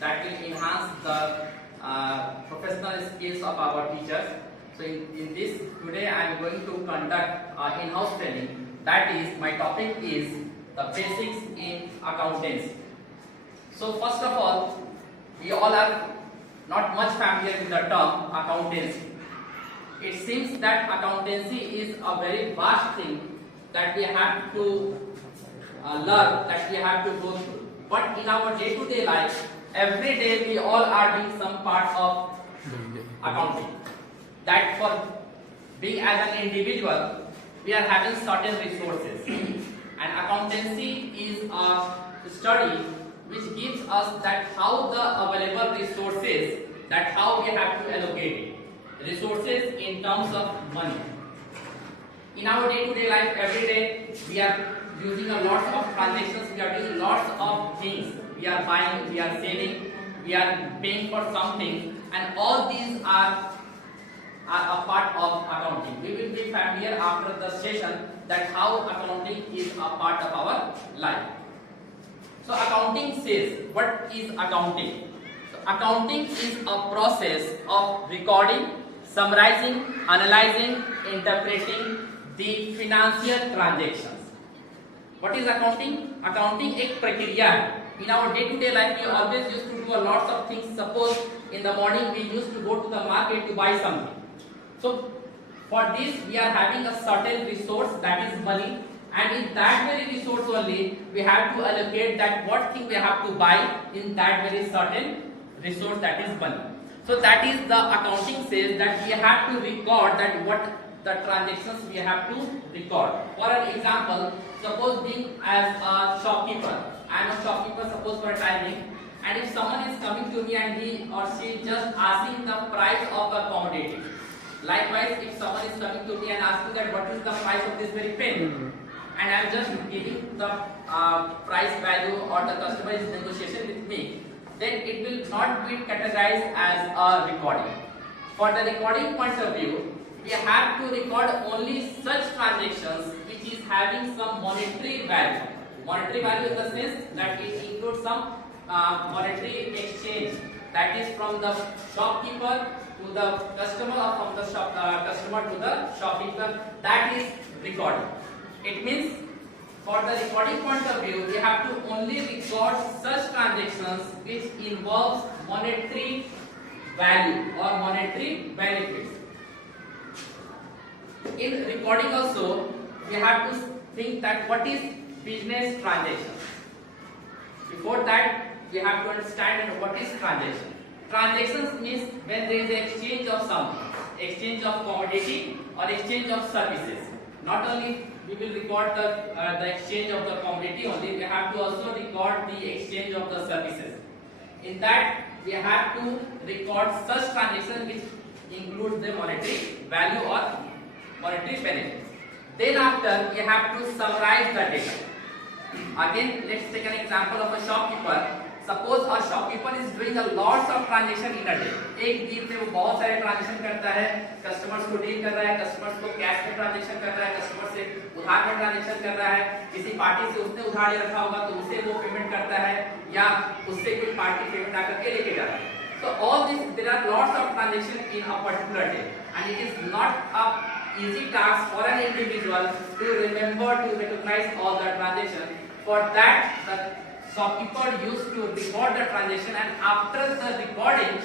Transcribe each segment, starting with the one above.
that will enhance the professional skills of our teachers. So in this today I am going to conduct in-house training. That is, my topic is the basics in accountancy. So first of all, we all are not much familiar with the term accountancy. It seems that accountancy is a very vast thing that we have to learn, that we have to go through. But in our day-to-day life, every day we all are doing some part of accounting. That for being as an individual, we are having certain resources. And accountancy is a study which gives us that how the available resources, that how we have to allocate it. Resources in terms of money. In our day-to-day life, every day we are using a lot of transactions, we are doing lots of things. We are buying, we are selling, we are paying for something, and all these are a part of accounting. We will be familiar after the session that how accounting is a part of our life. So accounting says, what is accounting? So accounting is a process of recording, summarizing, analyzing, interpreting the financial transactions. What is accounting? Accounting एक प्रक्रिया है. In our day-to-day life, we always used to do a lot of things. Suppose in the morning we used to go to the market to buy something. So for this we are having a certain resource, that is money, and in that very resource only we have to allocate that what thing we have to buy in that very certain resource, that is money. So that is the accounting says that we have to record that what the transactions we have to record. For an example, suppose being as a shopkeeper, I am a shopkeeper suppose for a timing, and if someone is coming to me and he or she just asking the price of a commodity. Likewise, if someone is coming to me and asking that what is the price of this very pen, and I am just giving the price value or the customer is negotiation with me, then it will not be categorized as a recording. For the recording point of view, we have to record only such transactions which is having some monetary value. Monetary value in the sense that it includes some monetary exchange, that is from the shopkeeper to the customer or from the customer to the shopkeeper, that is recording. It means for the recording point of view, we have to only record such transactions which involves monetary value or monetary benefits. In recording also, we have to think that what is business transaction. Before that, we have to understand what is transaction. Transactions means when there is an exchange of something, exchange of commodity or exchange of services. Not only we will record the exchange of the commodity only, we have to also record the exchange of the services. In that, we have to record such transactions which includes the monetary value or monetary benefits. Then after, we have to summarize the data. Again, let's take an example of a shopkeeper. Suppose a shopkeeper is doing a lots of transaction in a day. एक दिन में वो बहुत सारे ट्रांजेक्शन करता है, कस्टमर्स को डील कर रहा है, कस्टमर्स को कैश में ट्रांजेक्शन कर रहा है, कस्टमर से उधार में ट्रांजेक्शन कर रहा है, किसी पार्टी से उसने उधार ले रखा होगा तो उसे वो पेमेंट करता है, या उससे कोई पार्टी पेमेंट आकर के लेके जाता है. So all this, there are lots of transactions in a particular day, and it is not a easy task for an individual to remember to recognize all the transactions. For that, the shopkeeper used to record the transaction, and after the recording,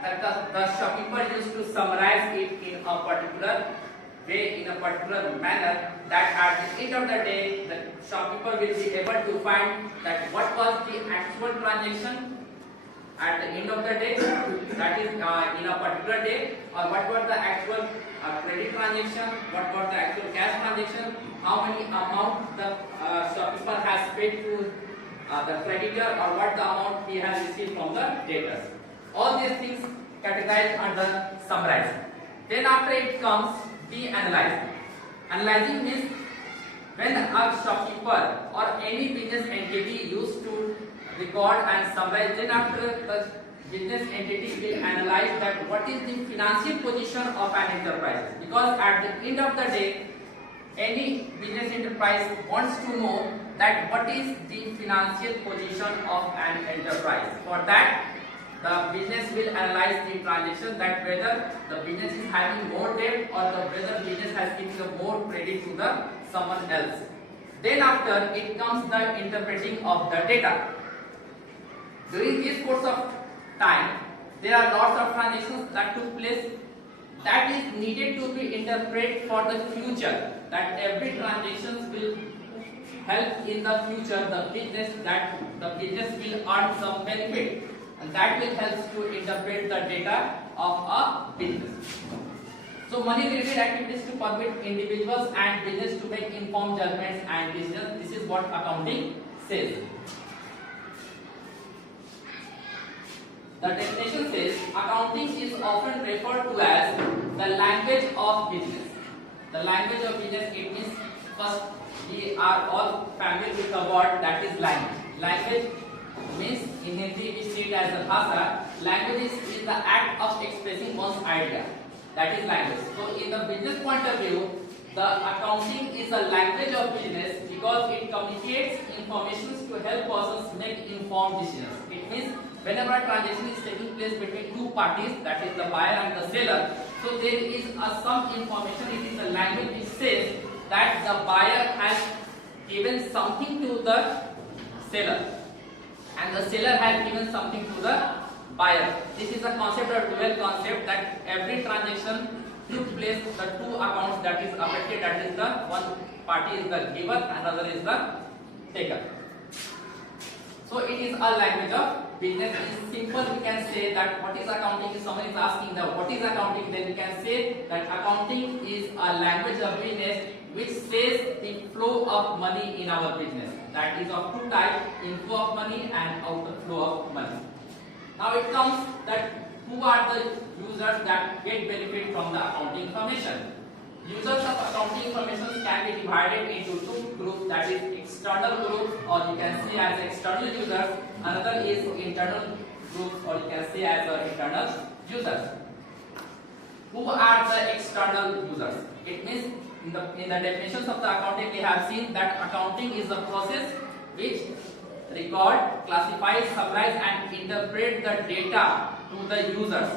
the shopkeeper used to summarize it in a particular way, in a particular manner, that at the end of the day, the shopkeeper will be able to find that what was the actual transaction at the end of the day, that is in a particular day, or what was the actual credit transaction, what was the actual cash transaction, how many amount the shopkeeper has paid to the creditor, or what the amount he has received from the debtors. All these things categorized under summarizing. Then after it comes the analyzing. Analyzing means when a shopkeeper or any business entity used to record and summarize, then after the business entity will analyze that what is the financial position of an enterprise. Because at the end of the day, any business enterprise wants to know that what is the financial position of an enterprise. For that, the business will analyze the transaction, that whether the business is having more debt or the whether business has given the more credit to the someone else. Then after it comes the interpreting of the data. During this course of time, there are lots of transactions that took place that is needed to be interpreted for the future. That every transaction will help in the future the business, that the business will earn some benefit, and that will help to interpret the data of a business. So money related activities to permit individuals and business to make informed judgments and decisions. This is what accounting says. The definition says accounting is often referred to as the language of business. The language of business, it means, first we are all familiar with the word that is language. Language means, in Hindi we say it as a bhasha. Language is the act of expressing one's idea. That is language. So in the business point of view, the accounting is a language of business because it communicates information to help persons make informed decisions. It means whenever a transaction is taking place between two parties, that is the buyer and the seller, so there is some information. It is a language which says that the buyer has given something to the seller and the seller has given something to the buyer. This is a concept or dual concept, that every transaction took place, the two accounts that is affected, that is the one party is the giver and another is the taker. So it is a language of business. In simple, we can say that what is accounting. If someone is asking now what is accounting, then we can say that accounting is a language of business which says the flow of money in our business. That is of two types: inflow of money and outflow of money. Now it comes that who are the users that get benefit from the accounting information. Users of accounting information can be divided into two groups, that is external groups, or you can see as external users. Another is internal groups, or you can see as internal users. Who are the external users? It means in the definitions of the accounting we have seen that accounting is a process which record, classify, summarize and interpret the data to the users.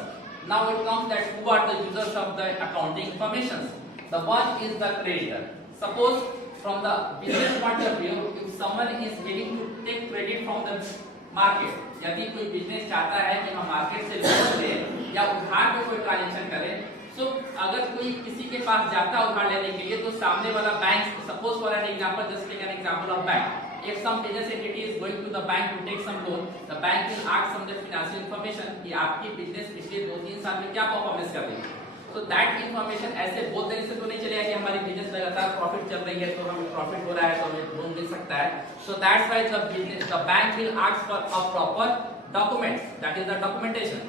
Now it comes that who are the users of the accounting information. The one is the creditor. Suppose from the business point of view, if someone is willing to take credit from the market, यदि कोई बिजनेस चाहता है कि हम मार्केट से लोन लें या उधार में कोई ट्रांजैक्शन करें, so अगर कोई किसी के पास जाता है उधार लेने के लिए, तो सामने वाला bank, suppose for an example, just take an example of bank. If some business entity is going to the bank to take some loan, the bank will ask some of the financial information कि आपकी बिजनेस पिछले 2-3 साल में क्या परफॉर्मेंस कर रही है. So that information ऐसे बहुत देर से तो नहीं चलेगा कि हमारी बिजनेस लगातार प्रॉफिट चल रही है तो हमें प्रॉफिट हो रहा है तो हमें लोन मिल सकता है. So that's why the bank will ask for a proper documents, that is the documentation.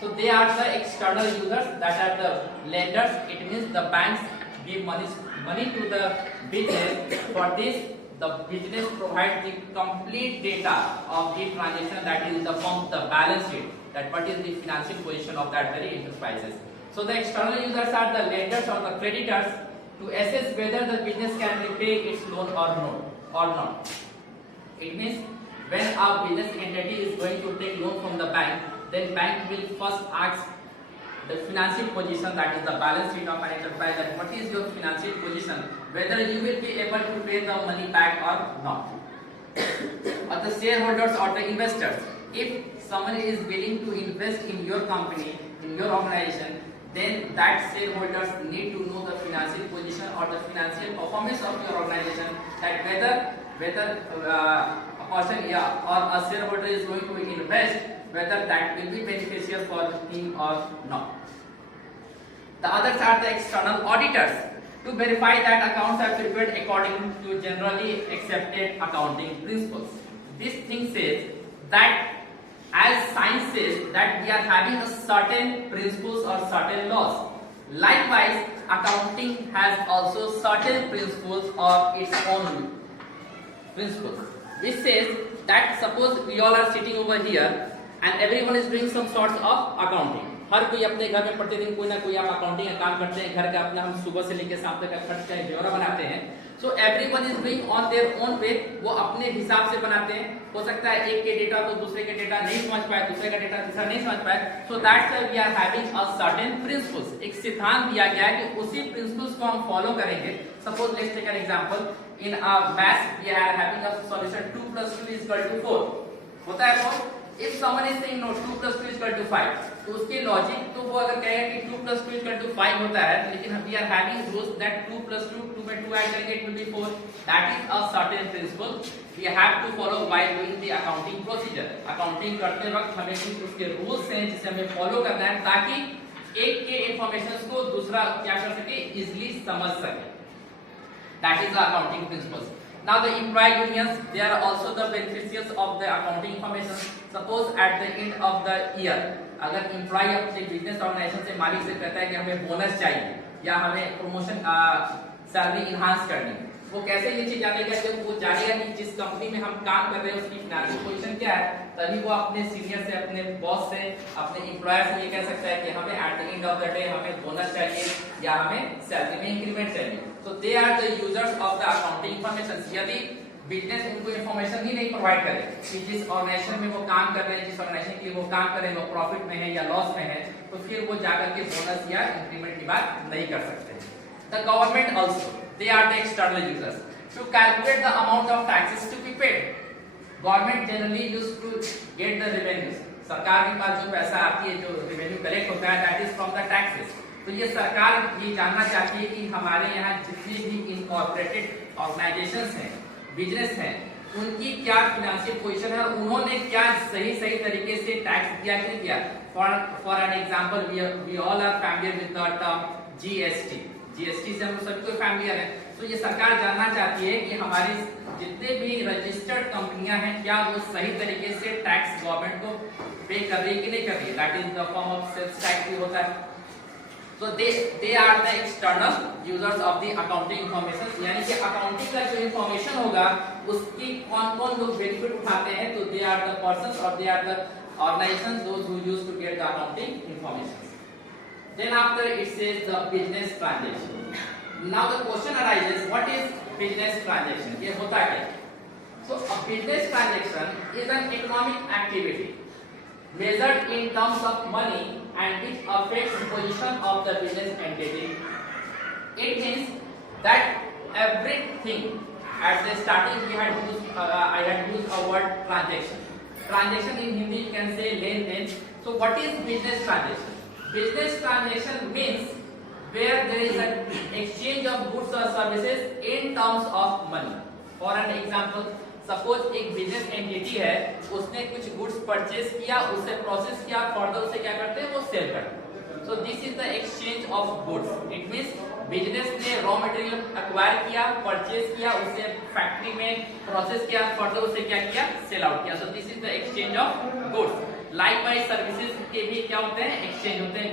So they are the external users, that are the lenders. It means the banks give money to the business. For this, the business provides the complete data of the transaction, that is the form the balance sheet, that what is the financial position of that very enterprises. So the external users are the lenders or the creditors to assess whether the business can repay its loan or not. It means when a business entity is going to take loan from the bank, then bank will first ask the financial position, that is the balance sheet of an enterprise, that what is your financial position, whether you will be able to pay the money back or not. Or the shareholders or the investors, if someone is willing to invest in your company, in your organization, then that shareholders need to know the financial position or the financial performance of your organization, that whether a person or a shareholder is going to invest, whether that will be beneficial for him or not. The others are the external auditors to verify that accounts are prepared according to generally accepted accounting principles. This thing says that as science says that we are having a certain principles or certain laws. Likewise, accounting has also certain principles or its own principles. This says that suppose we all are sitting over here and everyone is doing some sorts of accounting. हर कोई अपने घर में प्रतिदिन कोई ना कोई आप अकाउंटिंग का काम करते हैं, घर का अपना हम सुबह से लेकर शाम तक का खर्च का ब्यौरा बनाते हैं। So everyone is doing on their own way, वो अपने हिसाब से बनाते हैं। हो सकता है एक के डेटा को दूसरे के डेटा नहीं समझ पाए, दूसरे का डेटा तीसरा नहीं समझ पाए। So that's why we are having a certain principles, एक सिद्धांत दिया गया है कि उसी प्रिंसिपल्स को हम फॉलो करेंगे। Suppose let's take an example, in maths we are having a solution 2 + 2 = 4 होता है। वो if someone is saying no 2 + 2 = 5, तो उसके लॉजिक तो वो अगर कहेगा कि 2 + 2 = 5 होता है, लेकिन we are having rules that 2 + 2 2 में 2 ऐड करेंगे it will be 4। That is a certain principle we have to follow while doing the accounting procedure. Accounting करते वक्त हमें कुछ उसके रूल्स हैं जिसे हमें फॉलो करना है, ताकि एक के इंफॉर्मेशंस को दूसरा क्या कर सके, इजीली समझ सके। That is the accounting principles. Now the employee unions, they are also the beneficiaries of the accounting information. Suppose at the end of the year, अगर employee अपने बिजनेस ऑर्गेनाइजेशन से मालिक से कहता है कि हमें बोनस चाहिए या हमें प्रमोशन सैलरी इनहांस करनी, वो कैसे ये चीज जानेगा? जब वो जानेगा कि जिस कंपनी में हम काम कर रहे हैं उसकी फाइनेंशियल पोजीशन क्या है, तभी वो अपने सीनियर से, अपने बॉस से, अपने एम्प्लॉयर से ये कह सकता है कि हमें eight the end of the day हमें बोनस चाहिए या हमें सैलरी में इंक्रीमेंट चाहिए। So they are the users of the accounting information. यदि बिजनेस उनको इंफॉर्मेशन ही नहीं प्रोवाइड करे कि जिस ऑर्गेनाइजेशन में वो काम कर रहे हैं, जिस ऑर्गेनाइजेशन के लिए वो काम कर रहे हैं, वो प्रॉफिट में है या लॉस में है, तो फिर वो जाकर के बोनस या इंक्रीमेंट की बात नहीं कर सकते। The government also, they are the external users. To calculate the amount of taxes to be paid, government generally used to get the revenues. सरकार के पास जो पैसा आती है, जो रेवेन्यू कलेक्ट होता है, that is from the taxes. तो ये सरकार ये जानना चाहती है कि हमारे यहाँ जितने भी इनकॉर्पोरेटेड ऑर्गेनाइजेशंस हैं, बिजनेस हैं, उनकी क्या फाइनेंशियल पोजीशन है और उन्होंने क्या सही तरीके से टैक्स दिया कि नहीं दिया। For an example, we all are familiar with the term GST. GST से हम सभी को फैमिलियर है। तो ये सरकार जानना चाहती है कि हमारी जितने भी रजिस्टर्ड कंपनियां हैं, क्या वो सही तरीके से टैक्स गवर्नमेंट को पे कर रही है कि नहीं कर रही है। That is the form of sales tax भी होता है। So they are the external users of the accounting information, यानी कि अकाउंटिंग का जो इंफॉर्मेशन होगा उसकी कौन लोग बेनिफिट उठाते हैं। तो they are the persons or they are the organizations those who used to get the accounting information. Then after it says the business transaction. Now the question arises, what is business transaction? ये होता क्या? So a business transaction is an economic activity measured in terms of money and which affects the position of the business entity. It means that everything at the starting we had used, I had used a word transaction. Transaction in Hindi you can say len den. So what is business transaction? Business transaction means where there is an exchange of goods or services in terms of money. For an example, suppose एक business entity है, उसने कुछ goods purchase किया, उसे प्रोसेस किया, फर्दर उसे क्या करते हैं, वो सेल करते हैं। सो this is the exchange of goods. It means business ने रॉ मटेरियल एक्वायर किया, परचेज किया, उसे फैक्ट्री में प्रोसेस किया, फर्दर उसे क्या किया, सेल आउट किया। So this is the exchange of goods. Likewise services के भी क्या होते हैं, एक्सचेंज होते हैं।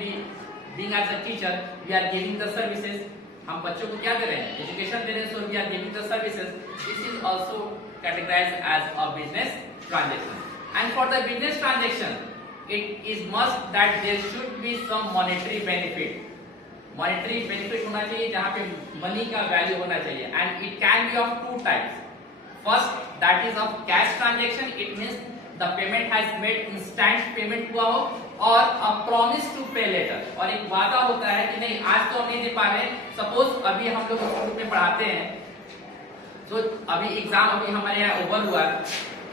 Being as a teacher we are giving the services, हम बच्चों को क्या दे रहे हैं, एजुकेशन दे रहे हैं। So we are giving the services. This is also categorized as a business transaction. And for the business transaction, it is must that there should be some monetary benefit. Monetary benefit होना चाहिए, जहाँ पे money का value होना चाहिए, and it can be of two types. First, that is of cash transaction. It means the payment has made instant payment हुआ हो, और a promise to pay later. और एक वादा होता है कि नहीं आज तो हम नहीं दे पा रहे। Suppose अभी हम लोग स्कूल में पढ़ाते हैं, तो अभी एग्जाम अभी हमारे यहाँ ओवर हुआ,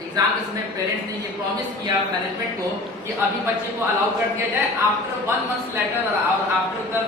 एग्जाम के समय पेरेंट्स ने ये प्रॉमिस किया मैनेजमेंट को कि अभी बच्चे को अलाउ कर दिया जाए, आफ्टर 1 month लेटर और आफ्टर द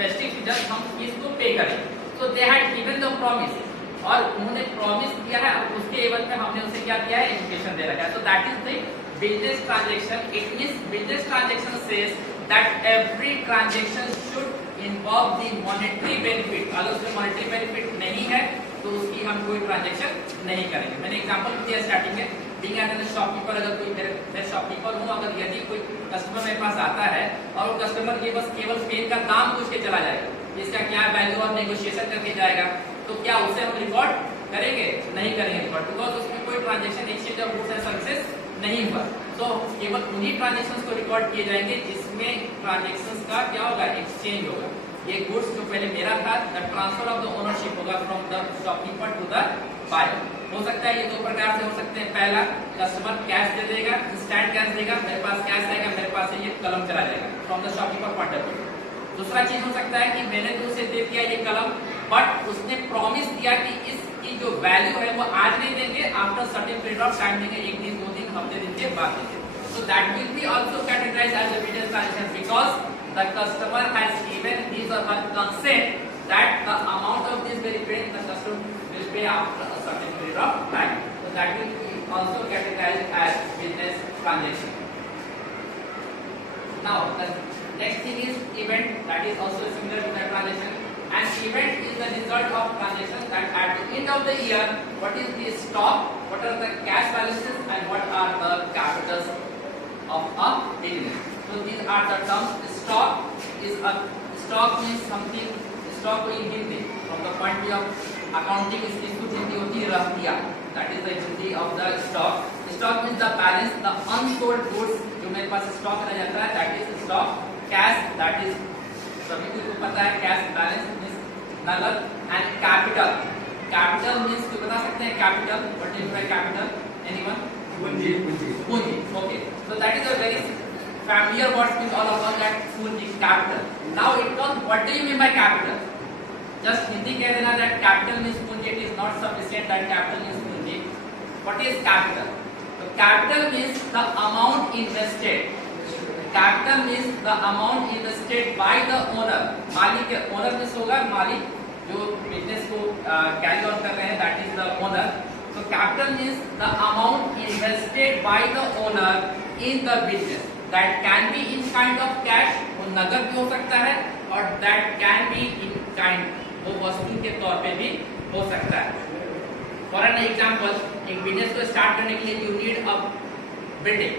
फेस्टिव सीजन हम फीस को पे करें। So they had given the promise, और उन्होंने प्रॉमिस किया है, उसके एवज में हमने उसे क्या किया है, एजुकेशन दे रखा है। So that is the business transaction. It means business transaction says that every transaction should involve the monetary benefit. अगर उसमें मॉनेटरी बेनिफिट नहीं है तो उसकी हम कोई ट्रांजैक्शन नहीं करेंगे। मैंने एग्जांपल दिया स्टार्टिंग में, बीइंग एज अ शॉपकीपर, अगर कोई मैं शॉपकीपर हूं, अगर यदि कोई कस्टमर मेरे पास आता है और वो कस्टमर ये बस केवल पेन का दाम पूछ के चला जाएगा, इसका क्या वैल्यू और नेगोशिएशन करके जाएगा, तो क्या उसे हम रिकॉर्ड करेंगे? नहीं करेंगे रिकॉर्ड, बिकॉज उसमें कोई transaction exchange of goods and services नहीं हुआ। तो केवल उन्हीं ट्रांजेक्शंस को रिकॉर्ड किए जाएंगे जिसमें ट्रांजेक्शंस का क्या होगा, एक्सचेंज होगा। ये गुड्स जो पहले मेरा था, the transfer of the ownership होगा from the shopkeeper to the buyer. हो सकता है ये दो प्रकार से हो सकते हैं। पहला, कस्टमर कैश दे देगा, इंस्टेंट कैश देगा, मेरे पास कैश आएगा, मेरे पास से ये कलम चला जाएगा from the shopkeeper point of view. दूसरा चीज हो सकता है कि मैंने तो उसे दे दिया ये कलम, बट उसने प्रॉमिस दिया कि इसकी जो वैल्यू है वो आज नहीं देंगे, after certain period of time देंगे, एक दिन, 2 दिन, हफ्ते दिन के बाद देंगे। So that will be also categorized as a business transaction because the customer has given his or her consent that the amount of this will be paid, the customer will pay after a certain period of time. So that will be also categorized as business transaction. Now the next thing is event, that is also similar to the transaction. An event is the result of transaction that at the end of the year, what is the stock, what are the cash balances, and what are the capitals of a business. So these are the terms. Stock means something. Stock को in Hindi from the point of view of accounting इसकी कुछ हिंदी होती है रफ्तिया. That is the Hindi of the stock. Stock means the balance, the unsold goods जो मेरे पास stock रह जाता है, that is stock. Cash, that is सभी को पता है, cash balance means नगद. And capital. Capital means कोई बता सकते हैं capital? What do you mean by capital? Anyone? पूंजी। Okay. So that is a very familiar word with all of us, that पूंजी, capital. Now it comes, what do you mean by capital? Just Hindi कह देना that capital means पूंजी, it is not sufficient that capital means पूंजी. What is capital? So capital means the amount invested. Capital means the amount invested by the owner. मालिक, owner means होगा मालिक जो बिजनेस को carry on कर रहे हैं, that is the owner. So capital means the amount invested by the owner in the business. That can be in kind of cash, वो नगद भी हो सकता है, और that can be in kind, वो वस्तु के तौर पे भी हो सकता है. For an example, एक बिजनेस को स्टार्ट करने के लिए you need a building.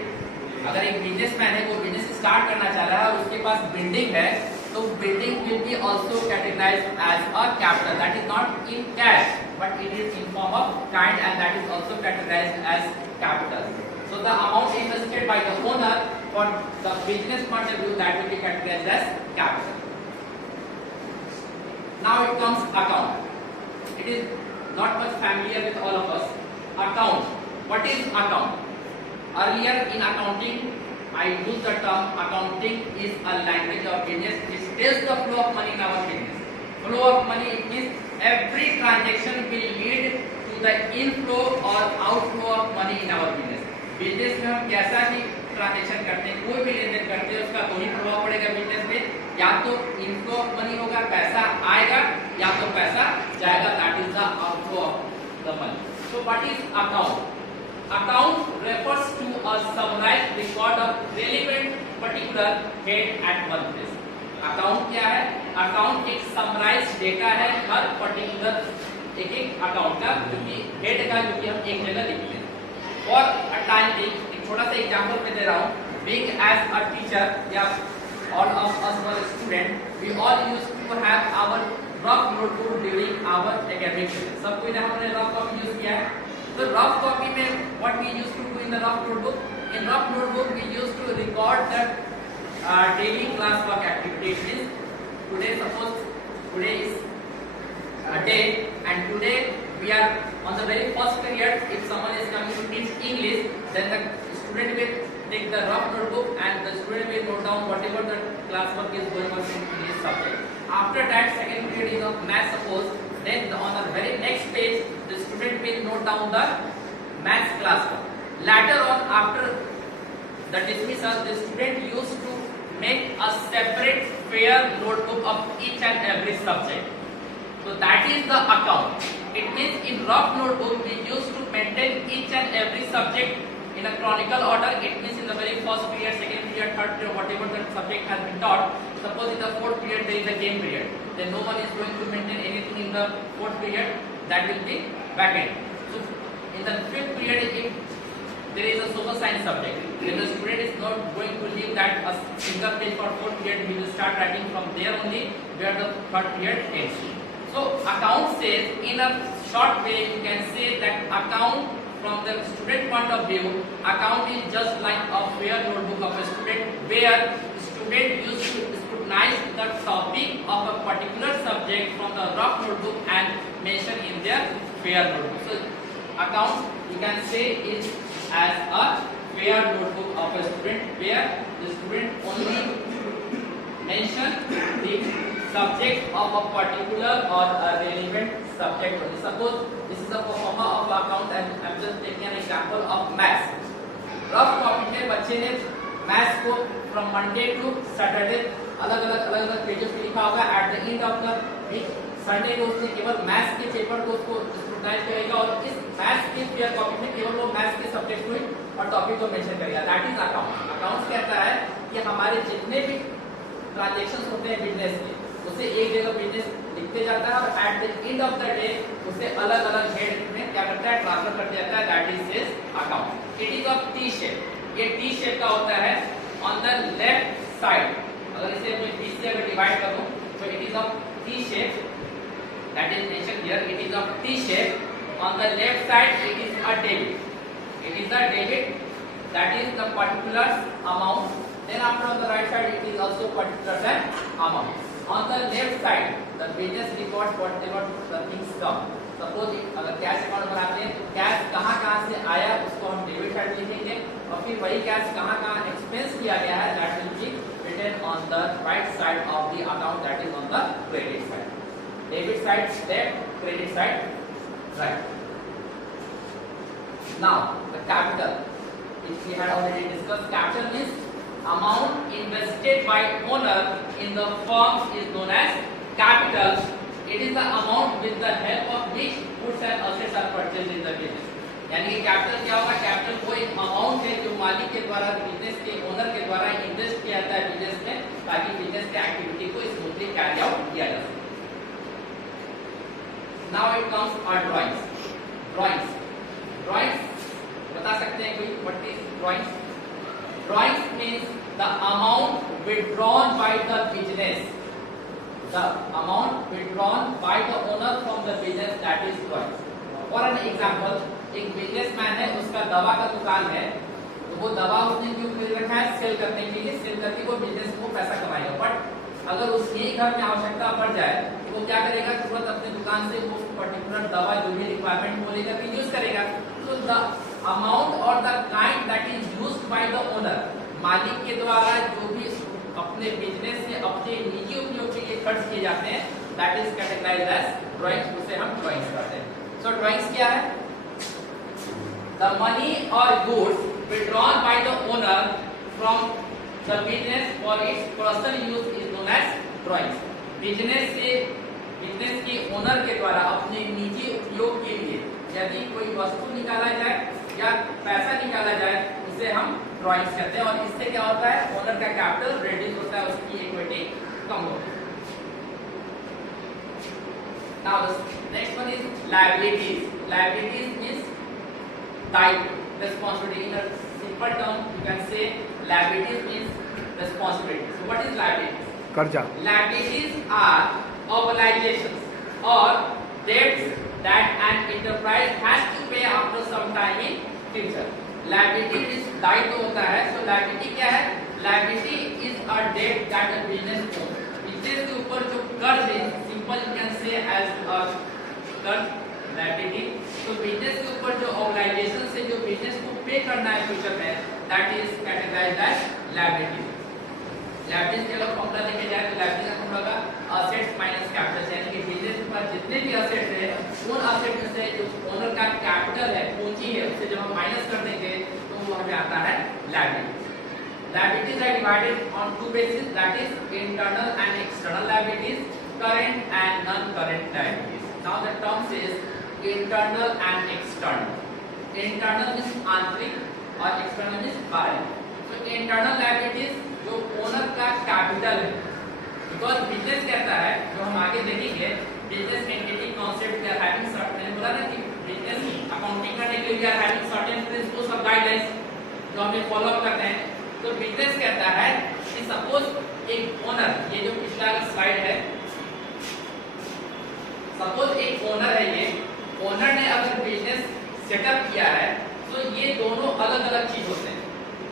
अगर एक बिजनेसमैन है, वो बिजनेस स्टार्ट करना चाह रहा है और उसके पास बिल्डिंग है, तो building will be also categorized as a capital. That is not in cash, but it is in form of kind, and that is also categorized as capital. So the amount invested by the owner for the business point of view, that will be categorized as capital. Now it comes account. It is not much familiar with all of us. Account. What is account? Earlier in accounting, I used the term accounting is a language of business. It tells the flow of money in our business. Flow of money, it means every transaction will lead to the inflow or outflow of money in our business. Business में हम कैसा भी ट्रांजैक्शन करते हैं, कोई भी लेन देन करते हैं, उसका दो ही प्रभाव पड़ेगा बिजनेस पे, या तो इनफ्लो ऑफ मनी होगा, पैसा आएगा, या तो पैसा जाएगा, that is the outflow of the money. So what is account? Account refers to a summarized record of relevant particular head at one place. Account क्या है? Account एक summarized data है हर particular एक account का, जो कि head का, जो कि हम एक जगह लिखते हैं. For a time being, एक छोटा सा example मैं दे रहा हूँ. Being as a teacher, या all of us were student, we all used to have our rough notebook during our academic session. सब कोई ने हमने rough copy use किया है. The rough copy में what we used to do in the rough notebook? In rough notebook we used to record the daily class work activities. Today, suppose today is a day, and today we are on the very first period. If someone is coming to teach English, then the student will take the rough notebook and the student will note down whatever the class work is going on in English subject. After that, second period is of math, suppose. Then on the very next page, the student will note down the maths class work. Later on, after the dismissal, the student used to make a separate fair notebook of each and every subject. So that is the account. It means in rough notebook we used to maintain each and every subject in a chronicle order. It means in the very first period, second period, third period, whatever the subject has been taught. Suppose in the fourth period there is a game period, then no one is going to maintain anything in the fourth period. That will be vacant. So in the fifth period, if there is a social science subject, then the student is not going to leave that a single page for fourth period. He will start writing from there only where the third period ends. So account says, in a short way you can say that account from the student point of view, account is just like a fair notebook of a student, where student used to scrutinize the topic of a particular subject from the rough notebook and mention in their fair notebook. So account you can say is as a fair notebook of a student, where the student only mention the subject of a particular or a relevant subject only. Suppose this is a performer of account and I'm just taking an example of maths. Rough topic में बच्चे ने मैथ्स को from Monday to Saturday अलग अलग पेजेस पे लिखा होगा. At the end of the week Sunday को उसने केवल मैथ्स के पेपर को उसको स्क्रूटाइज करेगा और इस मैथ्स के पेयर कॉपी में केवल वो मैथ्स के सब्जेक्ट को और टॉपिक को मेंशन करेगा. That is account. अकाउंट्स कहता है कि हमारे जितने भी ट्रांजैक्शंस होते हैं बिजनेस के, उसे एक जगह बिजनेस लिखते जाता है और eight the end of the day उसे अलग अलग हेड में क्या करता है, ट्रांसफर कर देता है. That is his account. It is of T shape. ये टी शेप का होता है ऑन द लेफ्ट साइड. अगर इसे मैं 20 से अगर डिवाइड करूं तो it is of T shape. That is mention here. It is of T shape. On the left side it is a debit. It is a debit. That is the particular amount. Then after on the right side it is also particular amount. On the left side the business records whatever the things come. Suppose अगर cash account बनाते हैं तो कैश कहाँ से आया उसको हम debit side लिखेंगे और फिर वही कैश कहाँ एक्सपेंस किया गया है that will be written on the right side of the account, that is on the credit side. Debit side left, credit side right. Now the capital which we had already discussed. Capital means amount invested by owner in the firm is known as capital. It is the amount with the help of which goods and assets are purchased in the business. यानी कि कैपिटल क्या होगा? कैपिटल वो एक अमाउंट है जो मालिक के द्वारा, बिजनेस के ओनर के द्वारा इन्वेस्ट किया जाता है बिजनेस में, ताकि बिजनेस के एक्टिविटी को स्मूथली कैरी आउट किया जा सके. Now it comes our drawings. Drawings बता सकते हैं कोई? What is drawings? Drawings means the amount withdrawn by the business. The amount withdrawn by the owner from the business, that is drawings. For an example, एक बिजनेसमैन है, उसका दवा का दुकान है, तो वो दवा उसने क्यों खरीद रखा है? सेल करने के लिए. सेल करके वो बिजनेस को पैसा कमाएगा. बट अगर उसके घर में आवश्यकता पड़ जाए तो वो क्या करेगा? तुरंत अपने दुकान से वो पर्टिकुलर दवा जो भी रिक्वायरमेंट वो लेकर के यूज करेगा. तो द अमाउंट और the kind that is used by the owner, मालिक के द्वारा जो भी अपने बिजनेस से अपने निजी उपयोग के लिए खर्च किए जाते हैं, that is categorised as drawings. उसे हम ड्राइंग्स कहते हैं. सो ड्राइंग्स क्या है? द मनी और goods withdrawn by the owner from the business for its personal use is known as drawings. Business के ओनर के द्वारा अपने निजी उपयोग के लिए यदि कोई वस्तु निकाला जाए या पैसा निकाला जाए, उसे हम ड्राइंग्स कहते हैं. और इससे क्या होता है? ओनर का कैपिटल रिड्यूस होता है, उसकी इक्विटी कम होती है. Now the next one is liabilities. Liabilities means type responsibility. In a simple term you can say liabilities means responsibility. So what is liabilities? कर्जा. Liabilities are obligations or debts that an enterprise has to pay after some time in future. Liability is दायित्व होता है. So liability क्या है? Liability is a debt that a business owns. Business के ऊपर जो कर्ज है, simple you can say as a कर्ज, liability. तो बिजनेस के ऊपर जो ऑब्लिगेशन से जो बिजनेस को पे करना है फ्यूचर में, that is categorised as liability. Liabilities के अगर फॉर्मूला देखे जाए तो लायबिलिटी का फॉर्मूला होगा असेट्स माइनस कैपिटल. यानी कि बिजनेस के पास जितने भी असेट्स है, उन असेट में से जो ओनर का कैपिटल है, पूंजी है, उससे जब हम माइनस कर देंगे तो वो हमें आता है liability. Liabilities are divided on two bases, that is internal and external liabilities, current and non-current liabilities. Now the term says internal and external. Internal means आंतरिक और external means बाहरी. So internal liabilities जो owner का capital है, because business कहता है, जो हम आगे देखेंगे, business entity concept we are having certain, मैंने बोला ना कि बिजनेस अकाउंटिंग करने के लिए we are having certain principles और गाइडलाइंस जो हमें फॉलो अप करते हैं. तो बिजनेस कहता है कि सपोज एक ओनर, ये जो पिछला स्लाइड है, सपोज एक ओनर है, ये ओनर ने अगर बिजनेस सेटअप किया है, तो ये दोनों अलग अलग चीज होते हैं।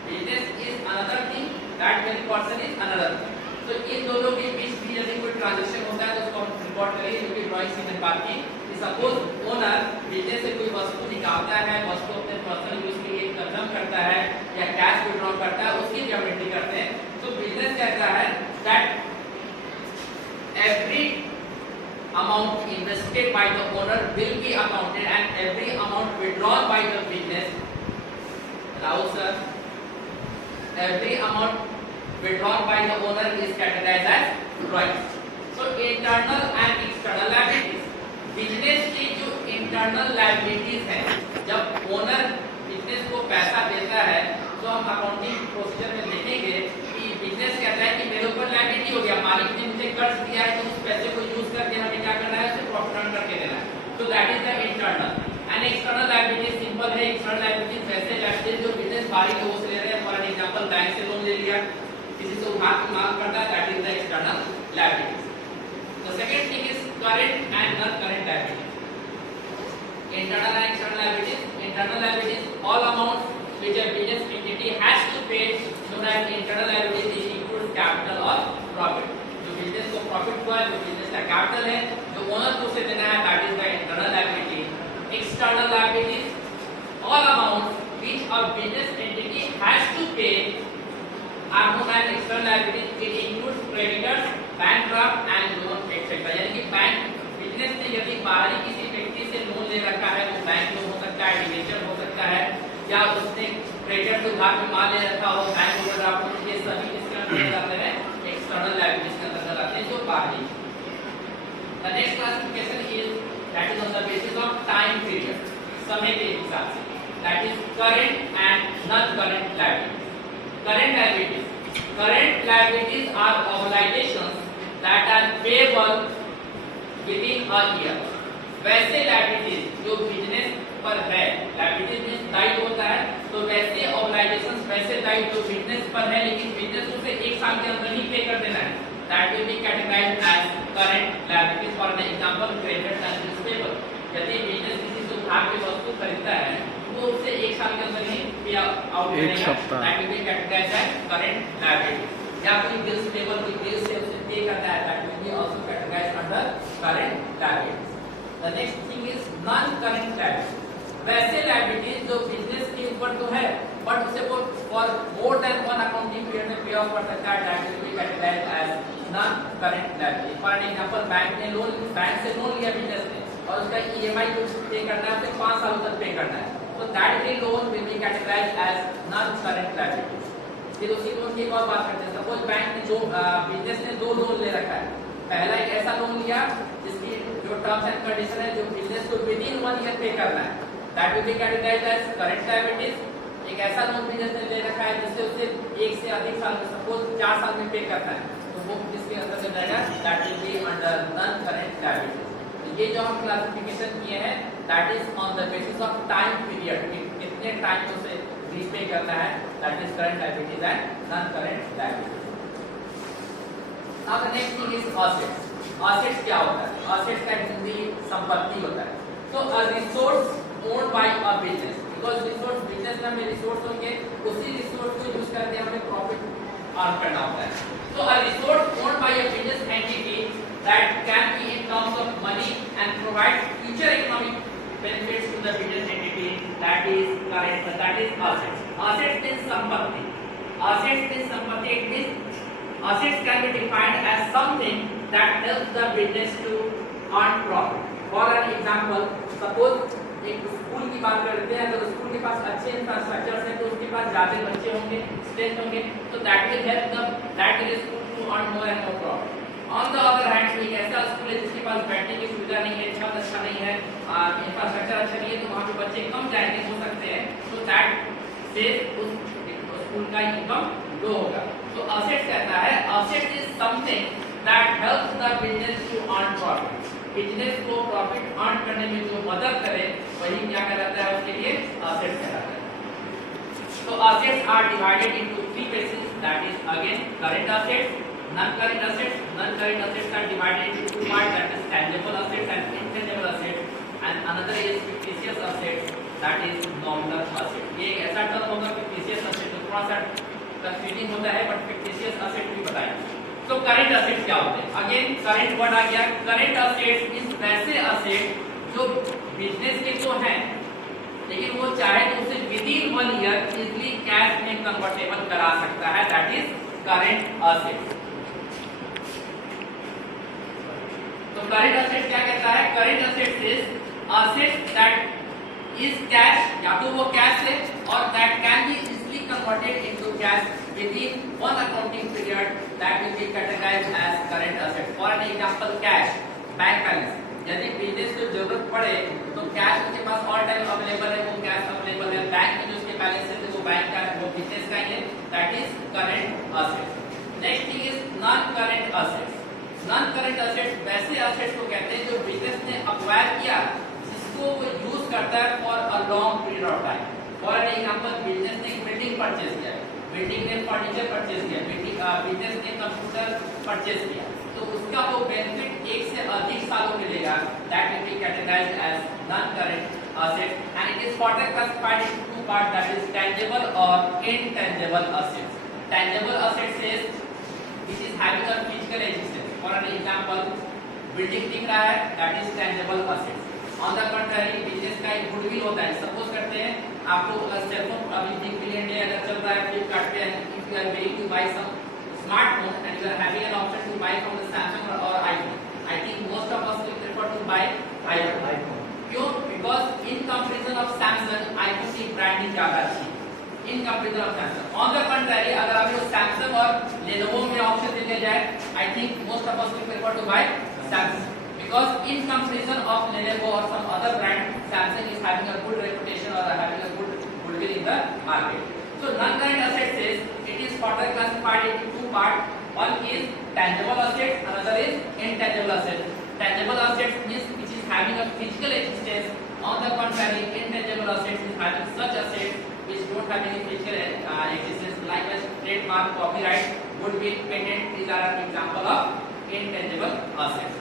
Business is another thing, that very person is another thing. तो इन दोनों के बीच भी यदि कोई ट्रांजैक्शन होता है तो उसको हम रिकॉर्ड करेंगे, क्योंकि ड्राइंग सीधे बात की। सपोज ओनर बिजनेस से कोई वस्तु निकालता है, वस्तु अपने पर्सनल यूज के लिए कंज्यूम करता है या कैश विड्रॉ करता है, उसकी ज्योमेट्री करते हैं। तो बिजनेस कहता है that every amount invested by the owner will be accounted and every amount withdrawn by the business, Rahul sir, every amount withdrawn by the owner is categorized as rights. So internal and external liabilities, business की जो internal liabilities है, जब owner business को पैसा देता है तो हम अकाउंटिंग प्रोसीजर में देखेंगे कि बिजनेस कहता है कि मेरे ऊपर लायबिलिटी हो गया, मालिक ने मुझे कर्ज दिया है, तो उस पैसे को यूज करके हमें क्या करना है, उसे प्रॉफिट अर्न करके देना है। तो that is the internal. And external liability simple है। एक्सटर्नल लायबिलिटी वैसे लायबिलिटी जो बिजनेस बाहरी लोगों से ले रहे हैं, फॉर एग्जांपल बैंक से लोन ले लिया, किसी से उधार की मांग करता है, that is the external liability. The second thing is current and non current liability. Internal and external liabilities. Internal liabilities, all amounts which a business entity has to pay, known as internal liabilities, include capital or profit. जो बिजनेस को प्रॉफिट हुआ है, जो बिजनेस का capital है, जो ओनर को उसे देना है, that is the internal liability. External liabilities, all amounts which a business entity has to pay are known as external liabilities. It includes creditors, bankrupt and loan etc. यानी कि बैंक बिजनेस ने यदि बाहरी किसी व्यक्ति से लोन ले रखा है, वो बैंक लोन हो सकता है, डिवेंचर हो सकता है, या उसने क्रेडिटर से उधार में माल ले रखा हो, बैंक ओवरड्राफ्ट हो, ये सभी इसके अंदर आते हैं, एक्सटर्नल लायबिलिटीज के अंदर आते हैं, जो बाहरी। The next classification is that is on the basis of time period, समय के हिसाब से, that is current and non current liabilities. Current liabilities, current liabilities are obligations that are payable within a year. वैसे liabilities जो business पर है, लायबिलिटीज में दायित्व होता है, तो वैसे ऑब्लिगेशंस, वैसे दायित्व जो बिजनेस पर है लेकिन बिजनेस उसे एक साल के अंदर ही पे कर देना है, that will be categorised as current liabilities. For example creditors and receivable, यदि बिजनेस किसी से उधार की वस्तु खरीदता है तो उसे एक साल के अंदर ही पे आउट करेगा, that will be categorised as current liability. या कोई बिल्स पेबल की बिल से उसे पे करना है, that will be also categorised under current liability. The next thing is non current liability, वैसे लायबिलिटीज जो बिजनेस के ऊपर तो है बट उसे वो for more than one accounting period में पे ऑफ कर सकता है, that will be categorised as non current liability. For example bank से लोन लिया बिजनेस ने और उसका ईएमआई जो पे करना है उसे 5 सालों तक पे करना है, तो that loan will be categorised as non current liability. फिर उसी लोन की एक और बात करते हैं। सपोज बैंक ने जो बिजनेस ने 2 लोन ले रखा है, पहला एक ऐसा लोन लिया जिसकी जो टर्म्स एंड कंडीशन है, जो बिजनेस को विद इन 1 ईयर पे करना है, that will be categorised as current liabilities. एक ऐसा लोन बिजनेस ने ले रखा है जिससे उसे 1 से अधिक साल में, सपोज 4 साल में पे करना है, तो वो किसके अंदर से जाएगा, that will be under non current liabilities. ये जो हम क्लासिफिकेशन किए हैं, that is on the basis of time period, कितने टाइम में उसे रीपे करना है, that is current liabilities and non current liabilities. Now the next thing is assets. Assets क्या होता है? असेट्स का हिंदी संपत्ति होता है। तो a resource owned by a business, because resource business में हमें रिसोर्स होंगे, उसी रिसोर्स को यूज करके हमें प्रॉफिट अर्न करना होता है। तो a resource owned by a business entity that can be in terms of money and provide future economic benefits to the business entity, that is current, that is assets. Assets means sampatti. Assets means sampatti. It means assets can be defined as something that helps the business to earn profit. For an example, suppose एक स्कूल की बात करते हैं, अगर स्कूल के पास अच्छे इंफ्रास्ट्रक्चर है तो उसके पास ज्यादा बच्चे होंगे, स्ट्रेंथ होंगे, तो that will help the school to earn more and more profit. On the other hand एक ऐसा स्कूल है जिसके पास बैठने की सुविधा नहीं है, छत अच्छा नहीं है, इंफ्रास्ट्रक्चर अच्छा नहीं है, तो वहाँ पे बच्चे कम जाएंगे हो सकते हैं, तो दैट से उस स्कूल का इनकम लो होगा। तो असेट्स कहता है, asset is something that helps the business to earn profit. Business को प्रॉफिट अर्न करने में जो मदद करे वही क्या कहलाता है, उसके लिए असेट्स कहलाता है। तो assets are divided into 3 pieces, that is again current assets, non-current assets. Non-current assets are divided into 2 parts, that is tangible assets and intangible assets, and another is fictitious assets. That is nominal asset. ये एक ऐसा टर्म होगा fictitious asset, तो थोड़ा सा कंफ्यूजिंग होता है, but fictitious asset भी बताएंगे। तो करंट असेट्स क्या होते हैं? अगेन करंट वर्ड आ गया। करंट असेट्स इज वैसे असेट जो बिजनेस के तो हैं, लेकिन वो चाहे तो उसे with in 1 year easily cash में कन्वर्टेबल करा सकता है, दैट इज करंट असेट। तो करंट असेट क्या कहता है? Current asset is asset that is cash, या तो वो कैश है, और that can be easily converted into cash within one accounting period, that will be categorized as current asset. For an example, cash, bank balance. यदि बिजनेस को जरूरत पड़े तो कैश उसके पास ऑल टाइम अवेलेबल है, वो कैश अवेलेबल है। बैंक में जो उसके बैलेंस है तो वो बैंक का, वो बिजनेस का ही है, that is current asset. Next thing is non current assets. Non current assets वैसे असेट्स को कहते हैं जो बिजनेस ने एक्वायर किया, जिसको वो यूज करता है for a long period of time. For an example, business ने एक बिल्डिंग परचेज किया, बिल्डिंग ने फर्नीचर परचेज किया, बिजनेस ने कंप्यूटर परचेज किया, तो उसका वो बेनिफिट 1 से अधिक सालों मिलेगा, that will be categorised as non current asset. And it is further classified into 2 part, that is tangible और intangible assets. Tangible assets is which is having a physical existence. For an example, building दिख रहा है, that is tangible assets. On the contrary, business का एक goodwill होता है। Suppose करते हैं आपको सेल फोन अभी बिग बिलियन डे अगर चल रहा है फ्लिपकार्ट पे, if you are willing to buy some smartphone and you are having an option to buy from the Samsung और iPhone, I think most of us will prefer to buy iPhone. क्यों? Because in comparison of Samsung, iPhone की branding ज्यादा अच्छी है in comparison of Samsung. On the contrary, अगर आपको Samsung और Lenovo में ऑप्शन दिया जाए, I think most of us will prefer to buy Samsung, because in comparison of Lenovo or some other brand, Samsung is having a good reputation or having a good goodwill in the market. So non-current assets is, it is further classified into 2 parts. One is tangible assets, another is intangible assets. Tangible assets means which is having a physical existence. On the contrary, intangible assets is having such assets which don't have any physical existence, like as trademark, copyright, goodwill, patent. These are an example of intangible assets.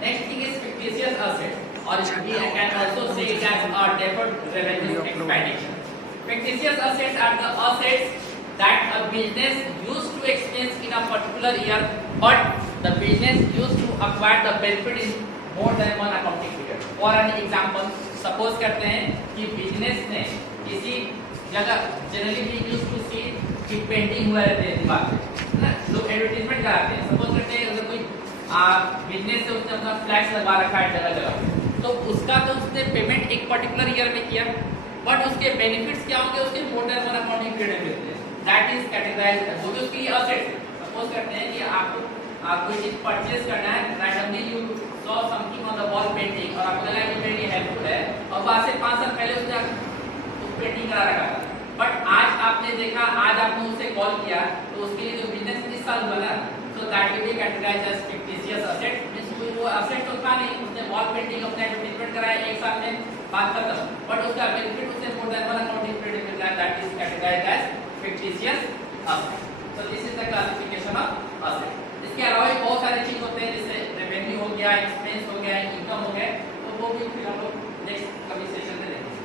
Next thing is fictitious assets, or we can also say it as a deferred revenue expenditure. Fictitious assets are the assets that a business used to expense in a particular year, but the business used to acquire the benefit in more than one accounting period. For an example, suppose करते हैं कि business ने किसी जगह, generally we used to see कि पेंटिंग हुआ रहते हैं दीवार पे, ना लोग एडवर्टीजमेंट कराते हैं। सपोज करते हैं अगर कोई बिजनेस से उसने अपना फ्लैक्स लगवा रखा है जगह जगह, तो उसका तो उसने पेमेंट एक पर्टिकुलर ईयर में किया, बट उसके बेनिफिट्स क्या होंगे, उसके मोर देन वन अकाउंटिंग पीरियड में मिलते हैं, दैट इज कैटेगराइज्ड एज, जो उसके लिए असेट्स है। सपोज करते हैं कि आपको कोई चीज परचेज करना है, randomly you saw something on the wall painting, और आपको लगा कि मेरे लिए हेल्पफुल है, और आज से 5 साल पहले उसने उस पेंटिंग करा रखा था, बट आज आपने देखा, आज आपने उसे कॉल किया, तो उसके लिए जो बिजनेस इस साल बना, so that will be categorized as fictitious asset, means वो asset तो था नहीं, उसने वॉल पेंटिंग अपना एडवर्टाइजमेंट कराया 1 साल में, बात खत्म, बट उसका बेनिफिट उसे more than one accounting period मिल रहा है, that is categorised as fictitious asset. So this is the classification of asset. इसके अलावा भी बहुत सारे चीज होते हैं, जैसे रेवेन्यू हो गया, एक्सपेंस हो गया, इनकम हो गया, तो वो भी फिर हम लोग नेक्स्ट कभी सेशन में देखेंगे।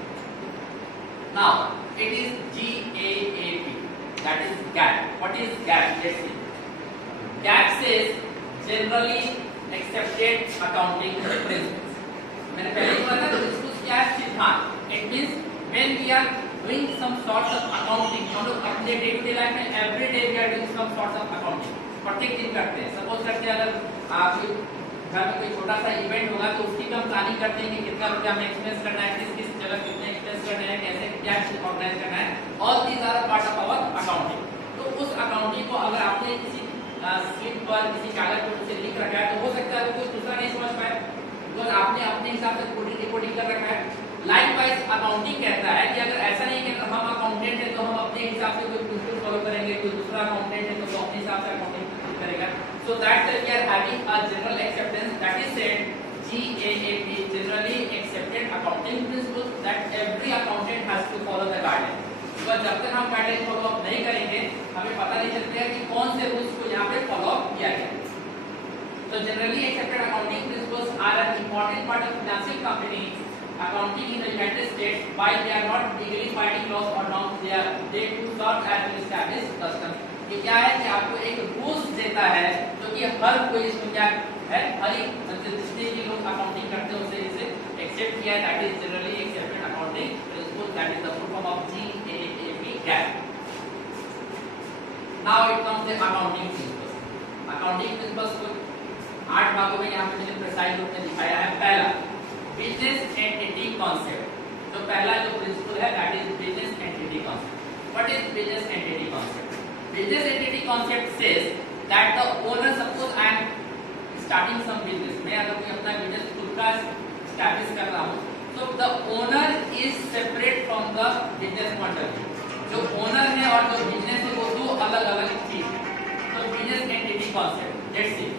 Now it is GAAP, that is GAAP. What is GAAP? Let's see. GAAP says generally accepted accounting principles. मैंने पहले ही बोला था, इसको क्या है, सिद्धांत। It means when we are doing some sorts of accounting, हम लोग अपने डे टू डे लाइफ में every day we are doing some sorts of accounting, प्रत्येक दिन करते हैं। सपोज करते हैं अगर आपके घर में कोई छोटा सा इवेंट होगा, तो उसकी हम प्लानिंग करते हैं कि कितना रुपया हमें एक्सपेंस करना है, किस किस जगह कितने एक्सपेंस करने हैं, कैसे क्या ऑर्गेनाइज करना है, all these are part of our accounting. तो उस अकाउंटिंग को अगर आपने किसी स्लिप पर, किसी कागज पर उसे लिख रखा है, तो हो सकता है कोई दूसरा नहीं समझ पाए, बिकॉज आपने अपने हिसाब से रिपोर्टिंग कर रखा है। लाइकवाइज अकाउंटिंग कहता है कि अगर ऐसा नहीं है कि हम अकाउंटेंट हैं तो हम अपने हिसाब से कोई प्रिंसिपल फॉलो करेंगे, कोई दूसरा अकाउंटेंट है तो वो अपने हिसाब से अकाउंटिंग करेगा। So that we are having a general acceptance, that is said GAAP, generally accepted accounting principles, that every accountant has to follow the guideline. Because जब तक हम गाइडलाइन फॉलो अप नहीं करेंगे, हमें पता नहीं चलता कि कौन से रूल्स को यहाँ पे फॉलो अप किया गया। So generally accepted accounting principles are an important part of financial company accounting in the United States, while they are not legally binding laws or norms, they do serve as an established custom. ये क्या है कि आपको एक रूल्स देता है जो कि हर कोई इस दुनिया है, हर एक जितने भी लोग अकाउंटिंग करते हैं उसे इसे एक्सेप्ट किया है. That is generally accepted accounting principle, that is the full form of GAAP GAAP. Now it comes the accounting principles. Accounting principles को 8 भागों में यहाँ पे मैंने प्रिसाइज रूप में दिखाया है. पहला बिजनेस एंटिटी कॉन्सेप्ट. तो पहला जो प्रिंसिपल है that is business entity concept. What is business entity concept? Business entity concept says that the owner, suppose I am starting some business, मैं अगर कोई अपना बिजनेस खुद का एस्टैब्लिश कर रहा हूँ, तो the owner is separate from the business point of view. जो ओनर है और जो बिजनेस है वो दो अलग अलग चीज है. तो business entity concept, let's see.